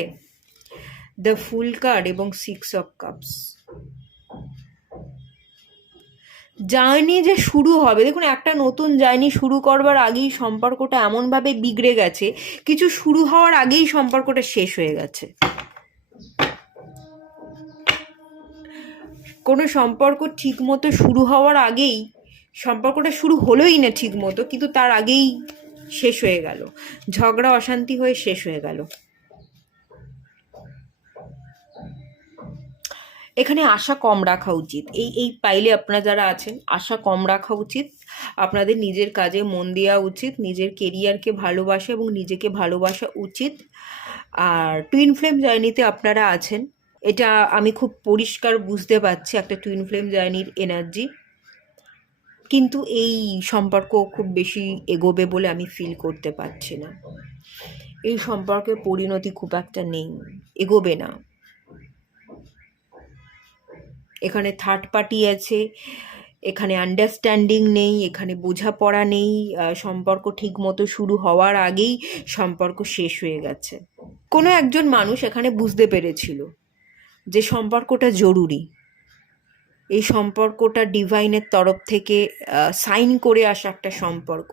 দ্য ফুল কার্ড এবং 6 অফ কাপস। জার্নি যে শুরু হবে, দেখুন, একটা নতুন জার্নি শুরু করবার আগেই সম্পর্কটা এমনভাবে বিগড়ে গেছে, কিছু শুরু হওয়ার আগেই সম্পর্কটা শেষ হয়ে গেছে। কোনো সম্পর্ক ঠিক মতো শুরু হওয়ার আগেই, সম্পর্কটা শুরু হলোই না ঠিক মতো, কিন্তু তার আগেই শেষ হয়ে গেল, ঝগড়া অশান্তি হয়ে শেষ হয়ে গেল। এখানে আশা কম রাখা উচিত, এই পাইলে আপনারা যারা আছেন, আশা কম রাখা উচিত, আপনাদের নিজের কাজে মন দেওয়া উচিত, নিজের কেরিয়ারকে ভালোবাসা এবং নিজেকে ভালোবাসা উচিত। আর টুইন ফ্লেম জার্নিতে আপনারা আছেন, এটা আমি খুব পরিষ্কার বুঝতে পারছি, একটা টুইন ফ্লেম জার্নির এনার্জি, কিন্তু এই সম্পর্ক খুব বেশি এগোবে বলে আমি ফিল করতে পারছি না। এই সম্পর্কের পরিণতি খুব একটা নেই, এগোবে না। এখানে থার্ড পার্টি আছে, এখানে আন্ডারস্ট্যান্ডিং নেই, এখানে বোঝাপড়া নেই। সম্পর্ক ঠিক মতো শুরু হওয়ার আগেই সম্পর্ক শেষ হয়ে গেছে। কোনো একজন মানুষ এখানে বুঝতে পেরেছিল যে সম্পর্কটা জরুরি, এই সম্পর্কটা ডিভাইনের তরফ থেকে সাইন করে আসা একটা সম্পর্ক।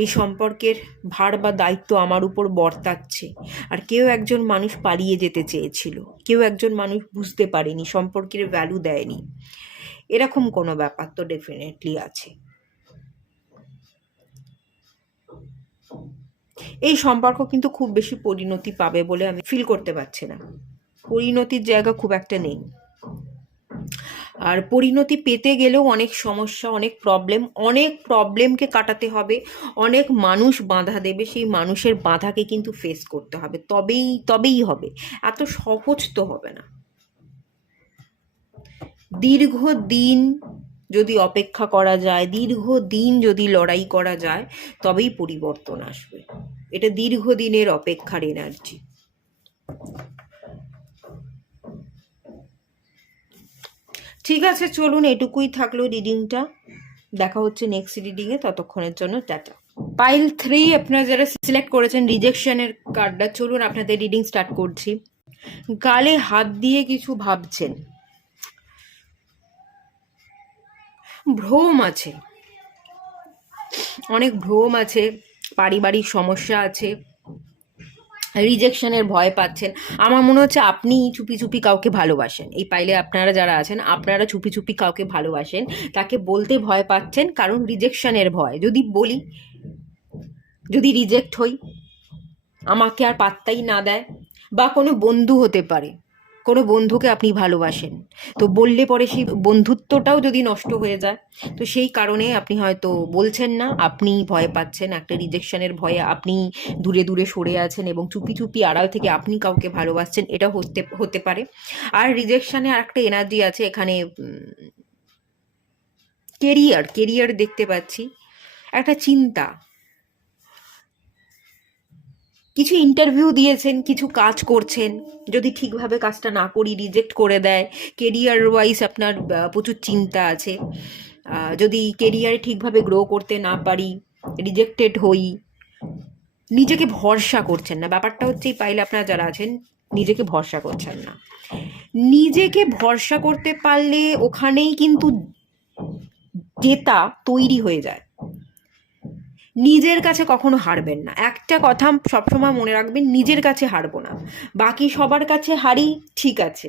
এই সম্পর্কের ভার বা দায়িত্ব আমার উপর বর্তাচ্ছে। আর কেউ একজন মানুষ পালিয়ে যেতে চেয়েছিল, কেউ একজন মানুষ বুঝতে পারেনি, সম্পর্কের ভ্যালু দেয়নি। এরকম কোনো ব্যাপার তো ডেফিনেটলি আছে। এই সম্পর্ক কিন্তু খুব বেশি পরিণতি পাবে বলে আমি ফিল করতে পারছি না। পরিণতির জায়গা খুব একটা নেই। আর পরিণতি পেতে গেলেও অনেক সমস্যা, অনেক প্রবলেমকে কাটাতে হবে, অনেক মানুষ বাধা দেবে, সেই মানুষের বাধাকে কিন্তু ফেস করতে হবে, তবেই হবে। এত সহজ তো হবে না। দীর্ঘদিন যদি অপেক্ষা করা যায়, দীর্ঘদিন যদি লড়াই করা যায়, তবেই পরিবর্তন আসবে। এটা দীর্ঘদিনের অপেক্ষার এনার্জি। ঠিক আছে, চলুন, এটুকুই থাকলো রিডিংটা। দেখা হচ্ছে নেক্সট রিডিংয়ে, ততক্ষণের জন্য টাটা। পাইল 3 আপনারা যারা সিলেক্ট করেছেন রিজেকশনের কার্ডটা, চলুন আপনাদের রিডিং স্টার্ট করছি। গালে হাত দিয়ে কিছু ভাবছেন, ভ্রম আছে, অনেক ভ্রম আছে, পারিবারিক সমস্যা আছে, রিজেকশনের ভয় পাচ্ছেন। আমার মনে হচ্ছে আপনি চুপি চুপি কাউকে ভালোবাসেন। এই পাইলে আপনারা যারা আছেন, আপনারা চুপি চুপি কাউকে ভালোবাসেন, তাকে বলতে ভয় পাচ্ছেন, কারণ রিজেকশনের ভয়। যদি বলি, যদি রিজেক্ট হই, আমাকে আর পাত্তাই না দেয়, বা কোনো বন্ধু হতে পারে, কোনো বন্ধুকে আপনি ভালোবাসেন, তো বললে পরে সেই বন্ধুত্বটাও যদি নষ্ট হয়ে যায়, তো সেই কারণে আপনি হয়তো বলছেন না, আপনি ভয় পাচ্ছেন, একটা রিজেকশনের ভয়ে আপনি দূরে দূরে সরে আছেন এবং চুপি চুপি আড়াল থেকে আপনি কাউকে ভালোবাসছেন, এটা হতে পারে। আর রিজেকশনে আর একটা এনার্জি আছে এখানে, কেরিয়ার দেখতে পাচ্ছি, একটা চিন্তা, কিছু ইন্টারভিউ দিয়েছেন, কিছু কাজ করছেন, যদি ঠিকভাবে কাজটা না করি রিজেক্ট করে দেয়, কেরিয়ার ওয়াইজ আপনার প্রচুর চিন্তা আছে। যদি কেরিয়ারে ঠিকভাবে গ্রো করতে না পারি, রিজেক্টেড হই, নিজেকে ভরসা করছেন না। ব্যাপারটা হচ্ছে এই পাইলে আপনারা যারা আছেন, নিজেকে ভরসা করছেন না। নিজেকে ভরসা করতে পারলে ওখানেই কিন্তু জেতা তৈরি হয়ে যায়। নিজের কাছে কখনো হারবেন না, একটা কথা সবসময় মনে রাখবেন, নিজের কাছে হারবো না। বাকি সবার কাছে হারি, ঠিক আছে,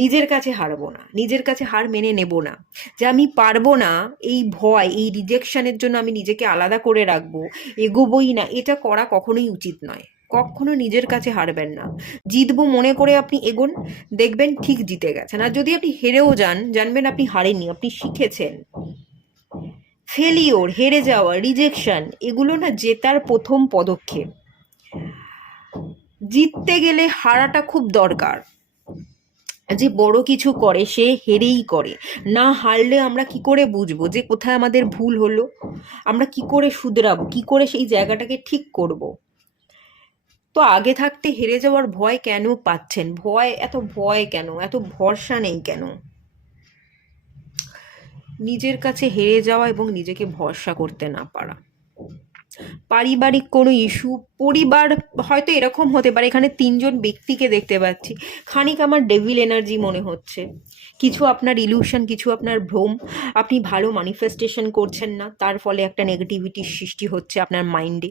নিজের কাছে হারবো না, নিজের কাছে হার মেনে নেব না। যে আমি পারবো না, এই ভয়, এই রিজেকশনের জন্য আমি নিজেকে আলাদা করে রাখবো, এগোবই না, এটা করা কখনোই উচিত নয়। কখনো নিজের কাছে হারবেন না। জিতবো মনে করে আপনি এগোন, দেখবেন ঠিক জিতে গেছেন। আর যদি আপনি হেরেও যান, জানবেন আপনি হারেননি, আপনি শিখেছেন। ফেলিওর, হেরে যাওয়া, রিজেকশন, এগুলো না জেতার প্রথম পদক্ষেপ। জিততে গেলে হারাটা খুব দরকার। যে বড় কিছু করে সে হেরেই করে। না হারলে আমরা কি করে বুঝবো যে কোথায় আমাদের ভুল হলো, আমরা কি করে শুধরাবো, কি করে সেই জায়গাটাকে ঠিক করব। তো আগে থাকতে হেরে যাওয়ার ভয় কেন পাচ্ছেন? এত ভয় কেন, এত ভরসা নেই কেন? নিজের কাছে হেরে যাওয়া এবং নিজেকে ভরসা করতে না পারা, পারিবারিক কোনো ইস্যু, পরিবার হয়তো এরকম হতে পারে। এখানে 3জন ব্যক্তিকে দেখতে পাচ্ছি, খানিক আমার ডেভিল এনার্জি মনে হচ্ছে। কিছু আপনার ইলিউশন, কিছু আপনার ভ্রম, আপনি ভালো ম্যানিফেস্টেশন করছেন না, তার ফলে একটা নেগেটিভিটির সৃষ্টি হচ্ছে আপনার মাইন্ডে।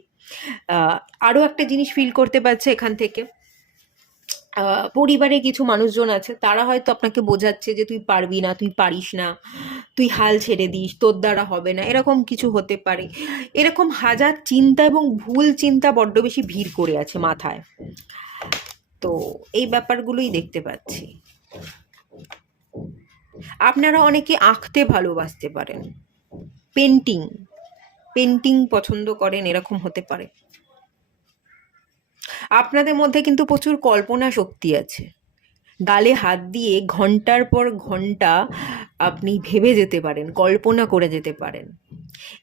আরও একটা জিনিস ফিল করতে পারছে এখান থেকে, পরিবারে কিছু মানুষজন আছে, তারা হয়তো আপনাকে বোঝাচ্ছে যে তুই পারবি না, তুই পারিস না, তুই হাল ছেড়ে দিস, তোর দ্বারা হবে না, এরকম কিছু হতে পারে। এরকম হাজার চিন্তা এবং ভুল চিন্তা বড্ড বেশি ভিড় করে আছে মাথায়। তো এই ব্যাপারগুলোই দেখতে পাচ্ছি। আপনারা অনেকে আঁকতে ভালোবাসতে পারেন, পেন্টিং পছন্দ করেন, এরকম হতে পারে। আপনাদের মধ্যে কিন্তু প্রচুর কল্পনা শক্তি আছে, গালে হাত দিয়ে ঘন্টার পর ঘন্টা আপনি ভেবে যেতে পারেন, কল্পনা করে যেতে পারেন।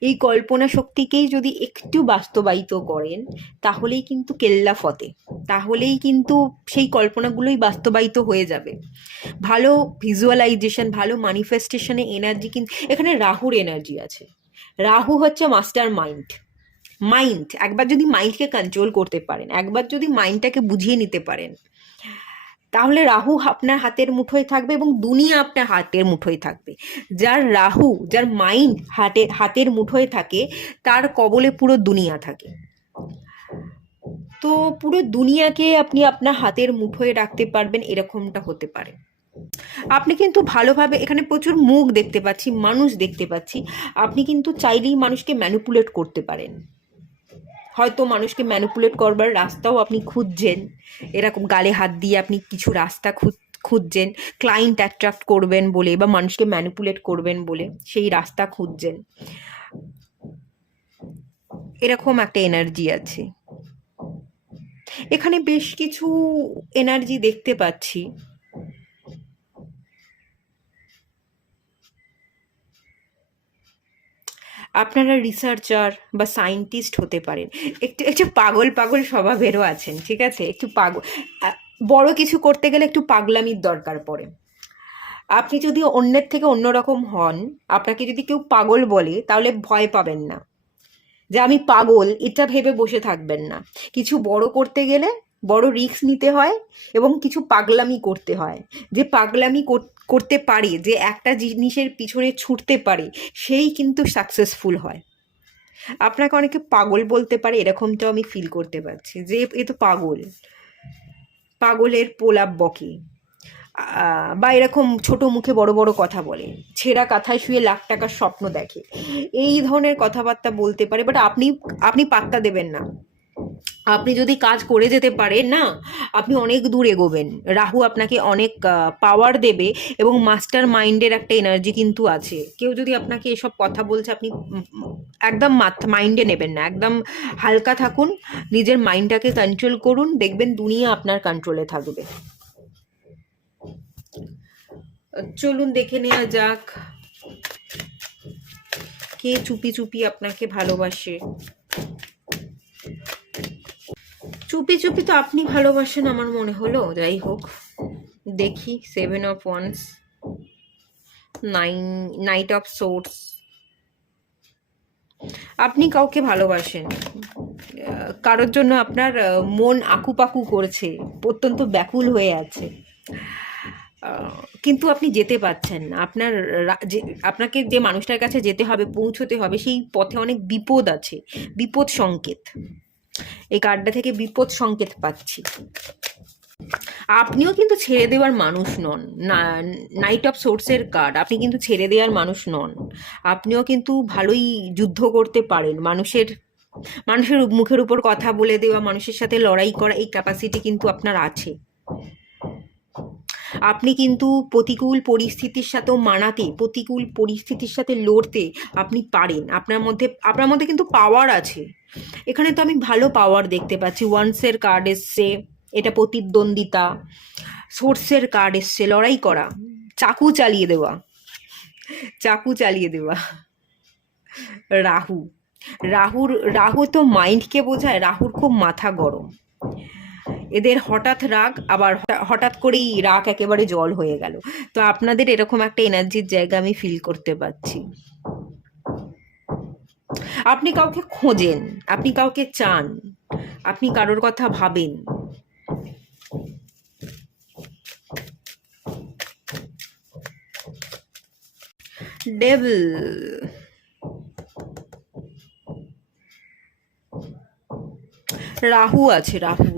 এই কল্পনা শক্তিকেই যদি একটু বাস্তবায়িত করেন, তাহলেই কিন্তু কেল্লা ফতে, তাহলেই কিন্তু সেই কল্পনাগুলোই বাস্তবায়িত হয়ে যাবে। ভালো ভিজুয়ালাইজেশন, ভালো ম্যানিফেস্টেশনে এনার্জি, কিন্তু এখানে রাহুর এনার্জি আছে। রাহু হচ্ছে মাস্টার মাইন্ড। মাইন্ড একবার যদি মাইন্ডকে কন্ট্রোল করতে পারেন, একবার যদি মাইন্ডটাকে বুঝিয়ে নিতে পারেন, তাহলে রাহু আপনার হাতের মুঠোয় থাকবে এবং দুনিয়া আপনার হাতের মুঠোয় থাকবে। যার রাহু, যার মাইন্ড হাতের মুঠোয় থাকে, তার কবলে পুরো দুনিয়া থাকে। তো পুরো দুনিয়াকে আপনি আপনার হাতের মুঠোয় রাখতে পারবেন, এরকমটা হতে পারে। আপনি কিন্তু ভালোভাবে, এখানে প্রচুর মুখ দেখতে পাচ্ছি, মানুষ দেখতে পাচ্ছি। আপনি কিন্তু চাইলেই মানুষকে ম্যানিপুলেট করতে পারেন। হয়তো মানুষকে ম্যানিপুলেট করবার রাস্তাও আপনি খুঁজছেন, এরকম গালে হাত দিয়ে আপনি কিছু রাস্তা খুঁজছেন, ক্লায়েন্ট অ্যাট্রাক্ট করবেন বলে বা মানুষকে ম্যানিপুলেট করবেন বলে সেই রাস্তা খুঁজছেন। এরকম একটা এনার্জি আছে এখানে, বেশ কিছু এনার্জি দেখতে পাচ্ছি। আপনারা রিসার্চার বা সায়েন্টিস্ট হতে পারেন। একটু একটু পাগল পাগল স্বভাবেরও আছেন, ঠিক আছে? একটু পাগল, বড় কিছু করতে গেলে একটু পাগলামির দরকার পড়ে। আপনি যদি অন্যের থেকে অন্যরকম হন, আপনাকে যদি কেউ পাগল বলে, তাহলে ভয় পাবেন না যে আমি পাগল, এটা ভেবে বসে থাকবেন না। কিছু বড় করতে গেলে বড় রিস্ক নিতে হয় এবং কিছু পাগলামি করতে হয়। যে পাগলামি করতে পারে, যে একটা জিনিসের পিছনে ছুটতে পারে, সেই কিন্তু সাকসেসফুল হয়। আপনাকে অনেকে পাগল বলতে পারে, এরকমটাও আমি ফিল করতে পারছি যে এ তো পাগল, পাগলের প্রলাপ বকে, বা এরকম ছোট মুখে বড় বড় কথা বলে, ছেঁড়া কাঁথায় শুয়ে লাখ টাকার স্বপ্ন দেখে, এই ধরনের কথাবার্তা বলতে পারে। বাট আপনি আপনি পাত্তা দেবেন না। আপনি যদি কাজ করে যেতে পারেন না, আপনি অনেক দূর এগোবেন। রাহু আপনাকে অনেক পাওয়ার দেবে এবং মাস্টার মাইন্ডের একটা এনার্জি কিন্তু আছে। কেউ যদি আপনাকে এসব কথা বলছে, আপনি একদম মাইন্ডে নেবেন না, একদম হালকা থাকুন, নিজের মাইন্ডটাকে কন্ট্রোল করুন, দেখবেন দুনিয়া আপনার কন্ট্রোলে থাকবে। চলুন দেখে নেওয়া যাক কে চুপি চুপি আপনাকে ভালোবাসে। চুপি চুপি তো আপনি ভালোবাসেন আমার মনে হলো। যাই হোক, দেখি 7 of Wands, night of swords. আপনি কাউকে ভালোবাসেন, কারোর জন্য আপনার মন আকুপাকু করছে, অত্যন্ত ব্যাকুল হয়ে আছে, কিন্তু আপনি যেতে পারছেন না। আপনাকে যে মানুষটার কাছে যেতে হবে, পৌঁছতে হবে, সেই পথে অনেক বিপদ আছে, বিপদ সংকেত। এই কার্ডটা থেকে বিপদ সংকেত পাচ্ছি। আপনিও কিন্তু ছেড়ে দেওয়ার মানুষ নন। নাইট অফ সোর্সের কার্ড, আপনি কিন্তু ছেড়ে দেওয়ার মানুষ নন। আপনিও কিন্তু ভালোই যুদ্ধ করতে পারেন। মানুষের মুখের উপর কথা বলে দেওয়া, মানুষের সাথে লড়াই করা, এই ক্যাপাসিটি কিন্তু আপনার আছে। আপনি কিন্তু প্রতিকূল পরিস্থিতির সাথেও মানাতে, প্রতিকূল পরিস্থিতির সাথে লড়তে আপনি পারেন। আপনার মধ্যে কিন্তু পাওয়ার আছে। এখানে তো আমি ভালো পাওয়ার দেখতে পাচ্ছি। ওয়ান্সের কার্ড এসছে, এটা প্রতিদ্বন্দ্বিতা। সোর্সের কার্ড এসছে, লড়াই করা, চাকু চালিয়ে দেওয়া, চাকু চালিয়ে দেওয়া। রাহু, রাহু তো মাইন্ডকে বোঝায়। রাহুর খুব মাথা গরম। এদের হঠাৎ রাগ, আবার হঠাৎ করেই রাগ একেবারে জল হয়ে গেল। তো আপনাদের এরকম একটা এনার্জির জায়গা আমি ফিল করতে পারছি। আপনি কাউকে খোঁজেন, আপনি কাউকে চান, আপনি কারোর কথা ভাবেন। ডেভিল, রাহু আছে, রাহু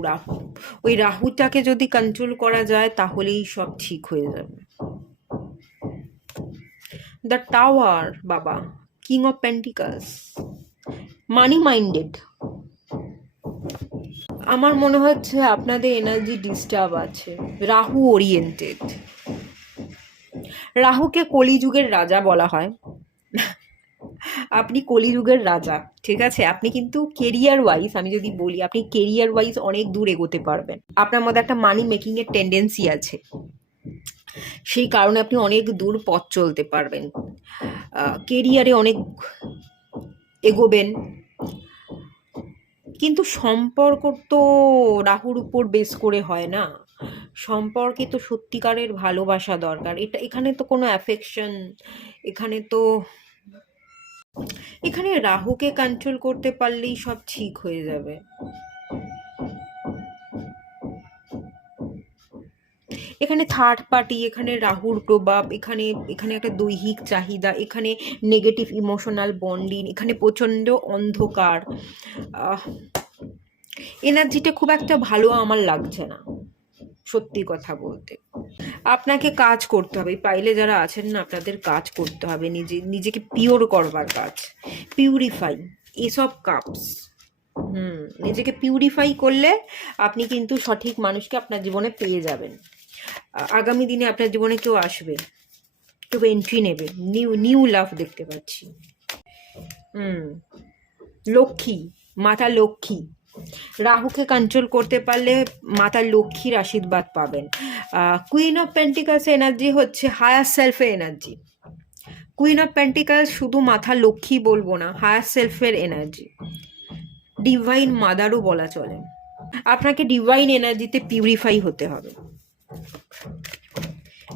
ওই রাহুটাকে যদি কন্ট্রোল করা যায়, তাহলেই সব ঠিক হয়ে যাবে। দ্য টাওয়ার, বাবা, king of pentacles, money minded. আমার মনে হচ্ছে আপনাদের এনার্জি ডিস্টার্ব আছে। রাহু ওরিয়েন্টেড। রাহুকে কলিযুগের রাজা বলা হয়। আপনি কলিযুগের রাজা, ঠিক আছে? আপনি কিন্তু কেরিয়ার ওয়াইজ, আমি যদি বলি, আপনি কেরিয়ার ওয়াইজ অনেক দূর এগোতে পারবেন। আপনার মধ্যে একটা মানি মেকিং এর টেন্ডেন্সি আছে, সেই কারণে আপনি অনেক দূর পথ চলতে পারবেন, কেরিয়ারে অনেক এগোবেন। কিন্তু সম্পর্ক তো রাহুর উপর বেস করে হয় না। সম্পর্কে তো সত্যিকারের ভালোবাসা দরকার। এখানে তো কোনো অ্যাফেকশন, এখানে তো, এখানে রাহুকে কন্ট্রোল করতে পারলেই সব ঠিক হয়ে যাবে। এখানে থার্ড পার্টি, এখানে রাহুর প্রভাব, এখানে এখানে একটা দৈহিক চাহিদা, এখানে নেগেটিভ ইমোশনাল বন্ডিং, এখানে প্রচণ্ড অন্ধকার। এনার্জিটা খুব একটা ভালো আমার লাগছে না, সত্যি কথা বলতে। আপনাকে কাজ করতে হবে, পাইলে যারা আছেন না, আপনাদের কাজ করতে হবে, নিজেকে পিওর করবার কাজ, পিউরিফাই, এসব কাপস। নিজেকে পিউরিফাই করলে আপনি কিন্তু সঠিক মানুষকে আপনার জীবনে পেয়ে যাবেন। আগামী দিনে আপনার জীবনে কেউ আসবে, কেউ এন্ট্রি নেবে, নিউ নিউ লাভ দেখতে পাচ্ছি। লক্ষ্মী, মাতা লক্ষ্মী, রাহুকে কন্ট্রোল করতে পারলে মাতা লক্ষ্মীর আশীর্বাদ পাবেন। কুইন অফ পেন্টিকালস এনার্জি হচ্ছে হায়ার সেলফের এনার্জি। কুইন অফ পেন্টিকালস শুধু মাথা লক্ষ্মী বলবো না, হায়ার সেলফের এনার্জি, ডিভাইন মাদারও বলা চলে। আপনাকে ডিভাইন এনার্জিতে পিউরিফাই হতে হবে,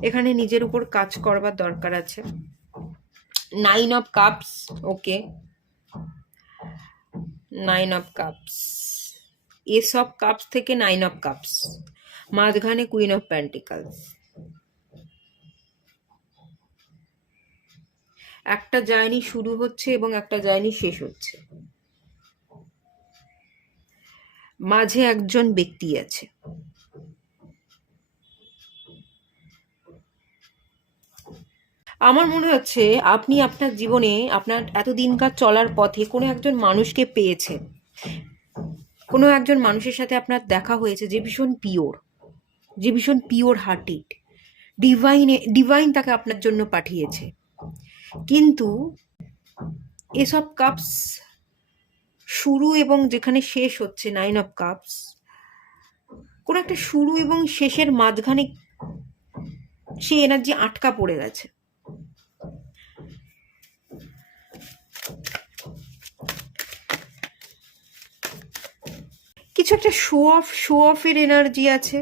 এখানে নিজের উপর কাজ করবার দরকার আছে। 9 of cups, okay, 9 of cups, ace of cups থেকে 9 অফ কাপস, মাঝখানে কুইন অফ পেন্টিকালস। একটা জার্নি শুরু হচ্ছে এবং একটা জার্নি শেষ হচ্ছে, মাঝে একজন ব্যক্তি আছে। আমার মনে হচ্ছে আপনি আপনার জীবনে, আপনার এতদিনকার চলার পথে কোনো একজন মানুষকে পেয়েছেন, কোনো একজন মানুষের সাথে আপনার দেখা হয়েছে যে ভীষণ পিওর, যে ভীষণ পিওর হার্টেড, ডিভাইন তাকে আপনার জন্য পাঠিয়েছে। কিন্তু এসব কাপস শুরু এবং যেখানে শেষ হচ্ছে, 9 অফ কাপস, কোনো একটা শুরু এবং শেষের মাঝখানে সেই এনার্জি আটকা পড়ে গেছে। কিছু একটা শো অফের এনার্জি আছে।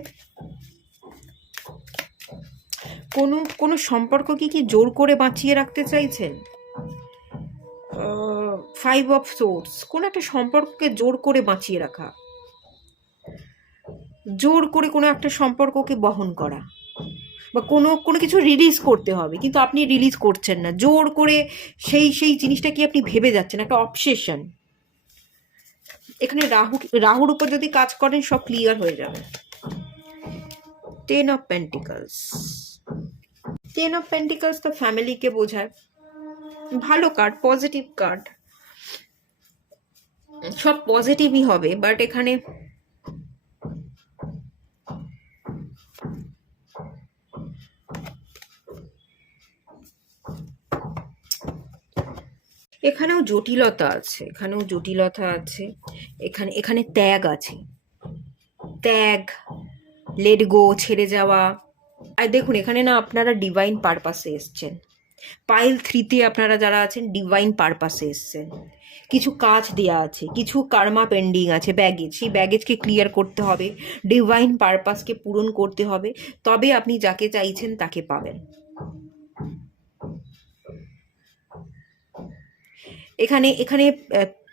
কোনো সম্পর্ককে কি জোর করে বাঁচিয়ে রাখতে চাইছেন? 5 অফ সোর্স, কোনো একটা সম্পর্ককে জোর করে বাঁচিয়ে রাখা, জোর করে কোনো একটা সম্পর্ককে বহন করা, বা কোনো কিছু রিলিজ করতে হবে কিন্তু আপনি রিলিজ করছেন না, জোর করে সেই জিনিসটা কি আপনি ভেবে যাচ্ছেন, একটা অবসেশন। এখানে রাহুর উপর যদি কাজ করেন সব ক্লিয়ার হয়ে যাবে। 10 অফ পেন্টিকলস, 10 অফ পেন্টিকলস তো ফ্যামিলিকে বোঝায়, ভালো কার্ড, পজিটিভ কার্ড, সব পজিটিভই হবে। বাট এখানে এখানেও জটিলতা আছে, এখানেও জটিলতা আছে, এখানে এখানে ত্যাগ আছে, ত্যাগ, লেট গো, ছেড়ে যাওয়া। আর দেখুন এখানে না আপনারা ডিভাইন পারপাসে এসছেন, পাইল 3-তে আপনারা যারা আছেন ডিভাইন পারপাসে এসছেন। কিছু কাজ দেয়া আছে, কিছু কার্মা পেন্ডিং আছে, ব্যাগেজ, সেই ব্যাগেজকে ক্লিয়ার করতে হবে, ডিভাইন পারপাসকে পূরণ করতে হবে, তবে আপনি যাকে চাইছেন তাকে পাবেন। এখানে এখানে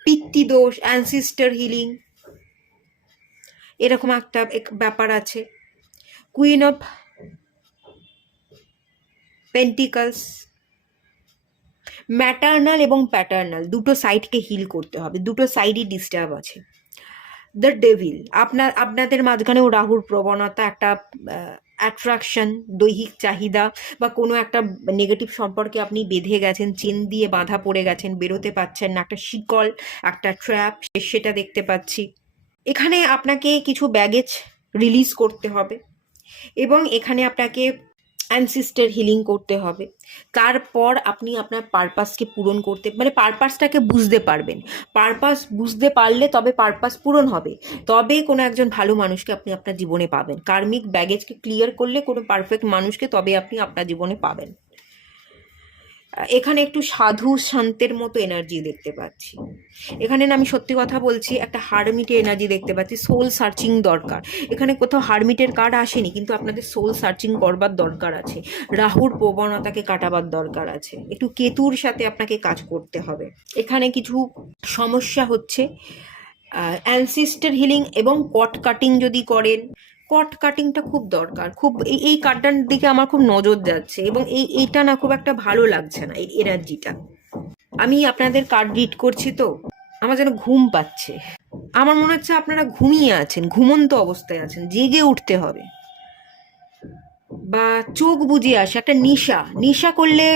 পিতৃদোষ, অ্যানসিস্টার হিলিং, এরকম একটা ব্যাপার আছে। কুইন অফ পেন্টিকলস, ম্যাটার্নাল এবং প্যাটার্নাল দুটো সাইডকে হিল করতে হবে, দুটো সাইডই ডিস্টার্ব আছে। দ্য ডেভিল, আপনাদের মাঝখানেও রাহুর প্রবণতা, একটা অ্যাট্রাকশন, দৈহিক চাহিদা, বা কোনো একটা নেগেটিভ সম্পর্কে আপনি বেঁধে গেছেন, চেন দিয়ে বাঁধা পড়ে গেছেন, বেরোতে পারছেন না, একটা শিকল, একটা ট্র্যাপ, সেটা দেখতে পাচ্ছি। এখানে আপনাকে কিছু ব্যাগেজ রিলিজ করতে হবে এবং এখানে আপনাকে অ্যানসিস্টার হিলিং করতে হবে। তারপর আপনি আপনার পারপাসকে পূরণ করতে, মানে পারপাসটাকে বুঝতে পারবেন। পারপাস বুঝতে পারলে তবে পারপাস পূরণ হবে, তবে কোনো একজন ভালো মানুষকে আপনি আপনার জীবনে পাবেন। কার্মিক ব্যাগেজকে ক্লিয়ার করলে কোনো পারফেক্ট মানুষকে তবে আপনি আপনার জীবনে পাবেন। এখানে একটু সাধু শান্তের মতো এনার্জি দেখতে পাচ্ছি। এখানে না, আমি সত্যি কথা বলছি, একটা হারমিটের এনার্জি দেখতে পাচ্ছি। সোল সার্চিং দরকার। এখানে কোথাও হারমিটের কার্ড আসেনি, কিন্তু আপনাদের সোল সার্চিং করবার দরকার আছে। রাহুর প্রবণতাকে কাটাবার দরকার আছে। একটু কেতুর সাথে আপনাকে কাজ করতে হবে। এখানে কিছু সমস্যা হচ্ছে। অ্যানসিস্টার হিলিং এবং কট কাটিং যদি করেন, কট কাটিংটা খুব দরকার। খুব এই কার্ডটার দিকে আমার খুব নজর যাচ্ছে, এবং এইটা না খুব একটা ভালো লাগছে না, এই এনার্জিটা। আমি আপনাদের কার্ড রিড করছি তো আমার যেন ঘুম পাচ্ছে। আমার মনে হচ্ছে আপনারা ঘুমিয়ে আছেন, ঘুমন্ত অবস্থায় আছেন, জেগে উঠতে হবে, বা চোখ বুজে আসে। একটা নেশা, নেশা করলে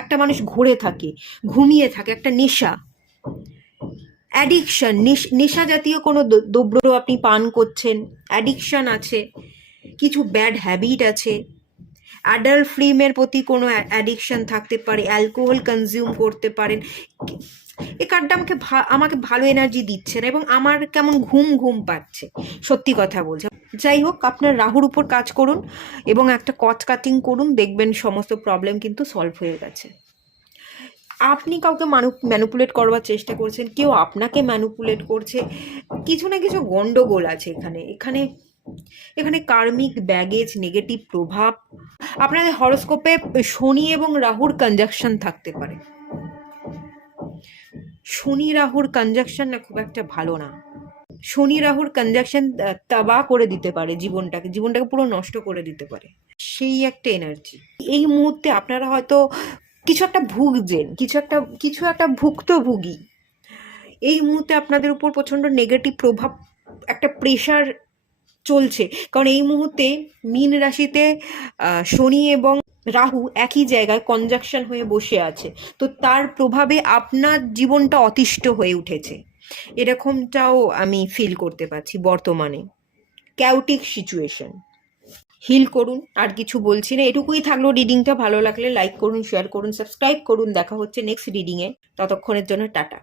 একটা মানুষ ঘুরে থাকে, ঘুমিয়ে থাকে, একটা নেশা, অ্যাডিকশন, নেশা জাতীয় কোনো দ্রব্য আপনি পান করছেন, অ্যাডিকশন আছে, কিছু ব্যাড হ্যাবিট আছে, অ্যাডাল্ট ফিল্মের প্রতি কোনো অ্যাডিকশন থাকতে পারে, অ্যালকোহল কনজিউম করতে পারেন। এই কার্ডটা আমাকে ভালো এনার্জি দিচ্ছে না, এবং আমার কেমন ঘুম ঘুম পাচ্ছে, সত্যি কথা বলছে। যাই হোক, আপনার রাহুর উপর কাজ করুন এবং একটা কট কাটিং করুন, দেখবেন সমস্ত প্রবলেম কিন্তু সলভ হয়ে গেছে। আপনি কাউকে ম্যানুপুলেট করবার চেষ্টা করছেন, কেউ আপনাকে ম্যানুপুলেট করছে, কিছু না কিছু গন্ডগোল আছে এখানে। এখানে কার্মিক ব্যাগেজ, নেগেটিভ প্রভাব। আপনাদের হরোস্কোপে শনি এবং রাহুর কনজাকশন থাকতে পারে। শনি রাহুর কনজাকশন না খুব একটা ভালো না। শনি রাহুর কনজাকশন তাবা করে দিতে পারে জীবনটাকে পুরো নষ্ট করে দিতে পারে, সেই একটা এনার্জি। এই মুহূর্তে আপনারা হয়তো কিছু একটা ভুগছেন, কিছু একটা ভুক্তভোগী। এই মুহূর্তে আপনাদের উপর প্রচণ্ড নেগেটিভ প্রভাব, একটা প্রেশার চলছে। কারণ এই মুহূর্তে মীন রাশিতে শনি এবং রাহু একই জায়গায় কনজাকশন হয়ে বসে আছে, তো তার প্রভাবে আপনার জীবনটা অতিষ্ঠ হয়ে উঠেছে, এরকমটাও আমি ফিল করতে পারছি বর্তমানে। Chaotic situation. হিল করুন, আর কিছু বলছি না। এটুকুই থাকলো। রিডিংটা ভালো লাগলে লাইক করুন, শেয়ার করুন, সাবস্ক্রাইব করুন। দেখা হচ্ছে নেক্সট রিডিংয়ে। ততক্ষণের জন্য টাটা।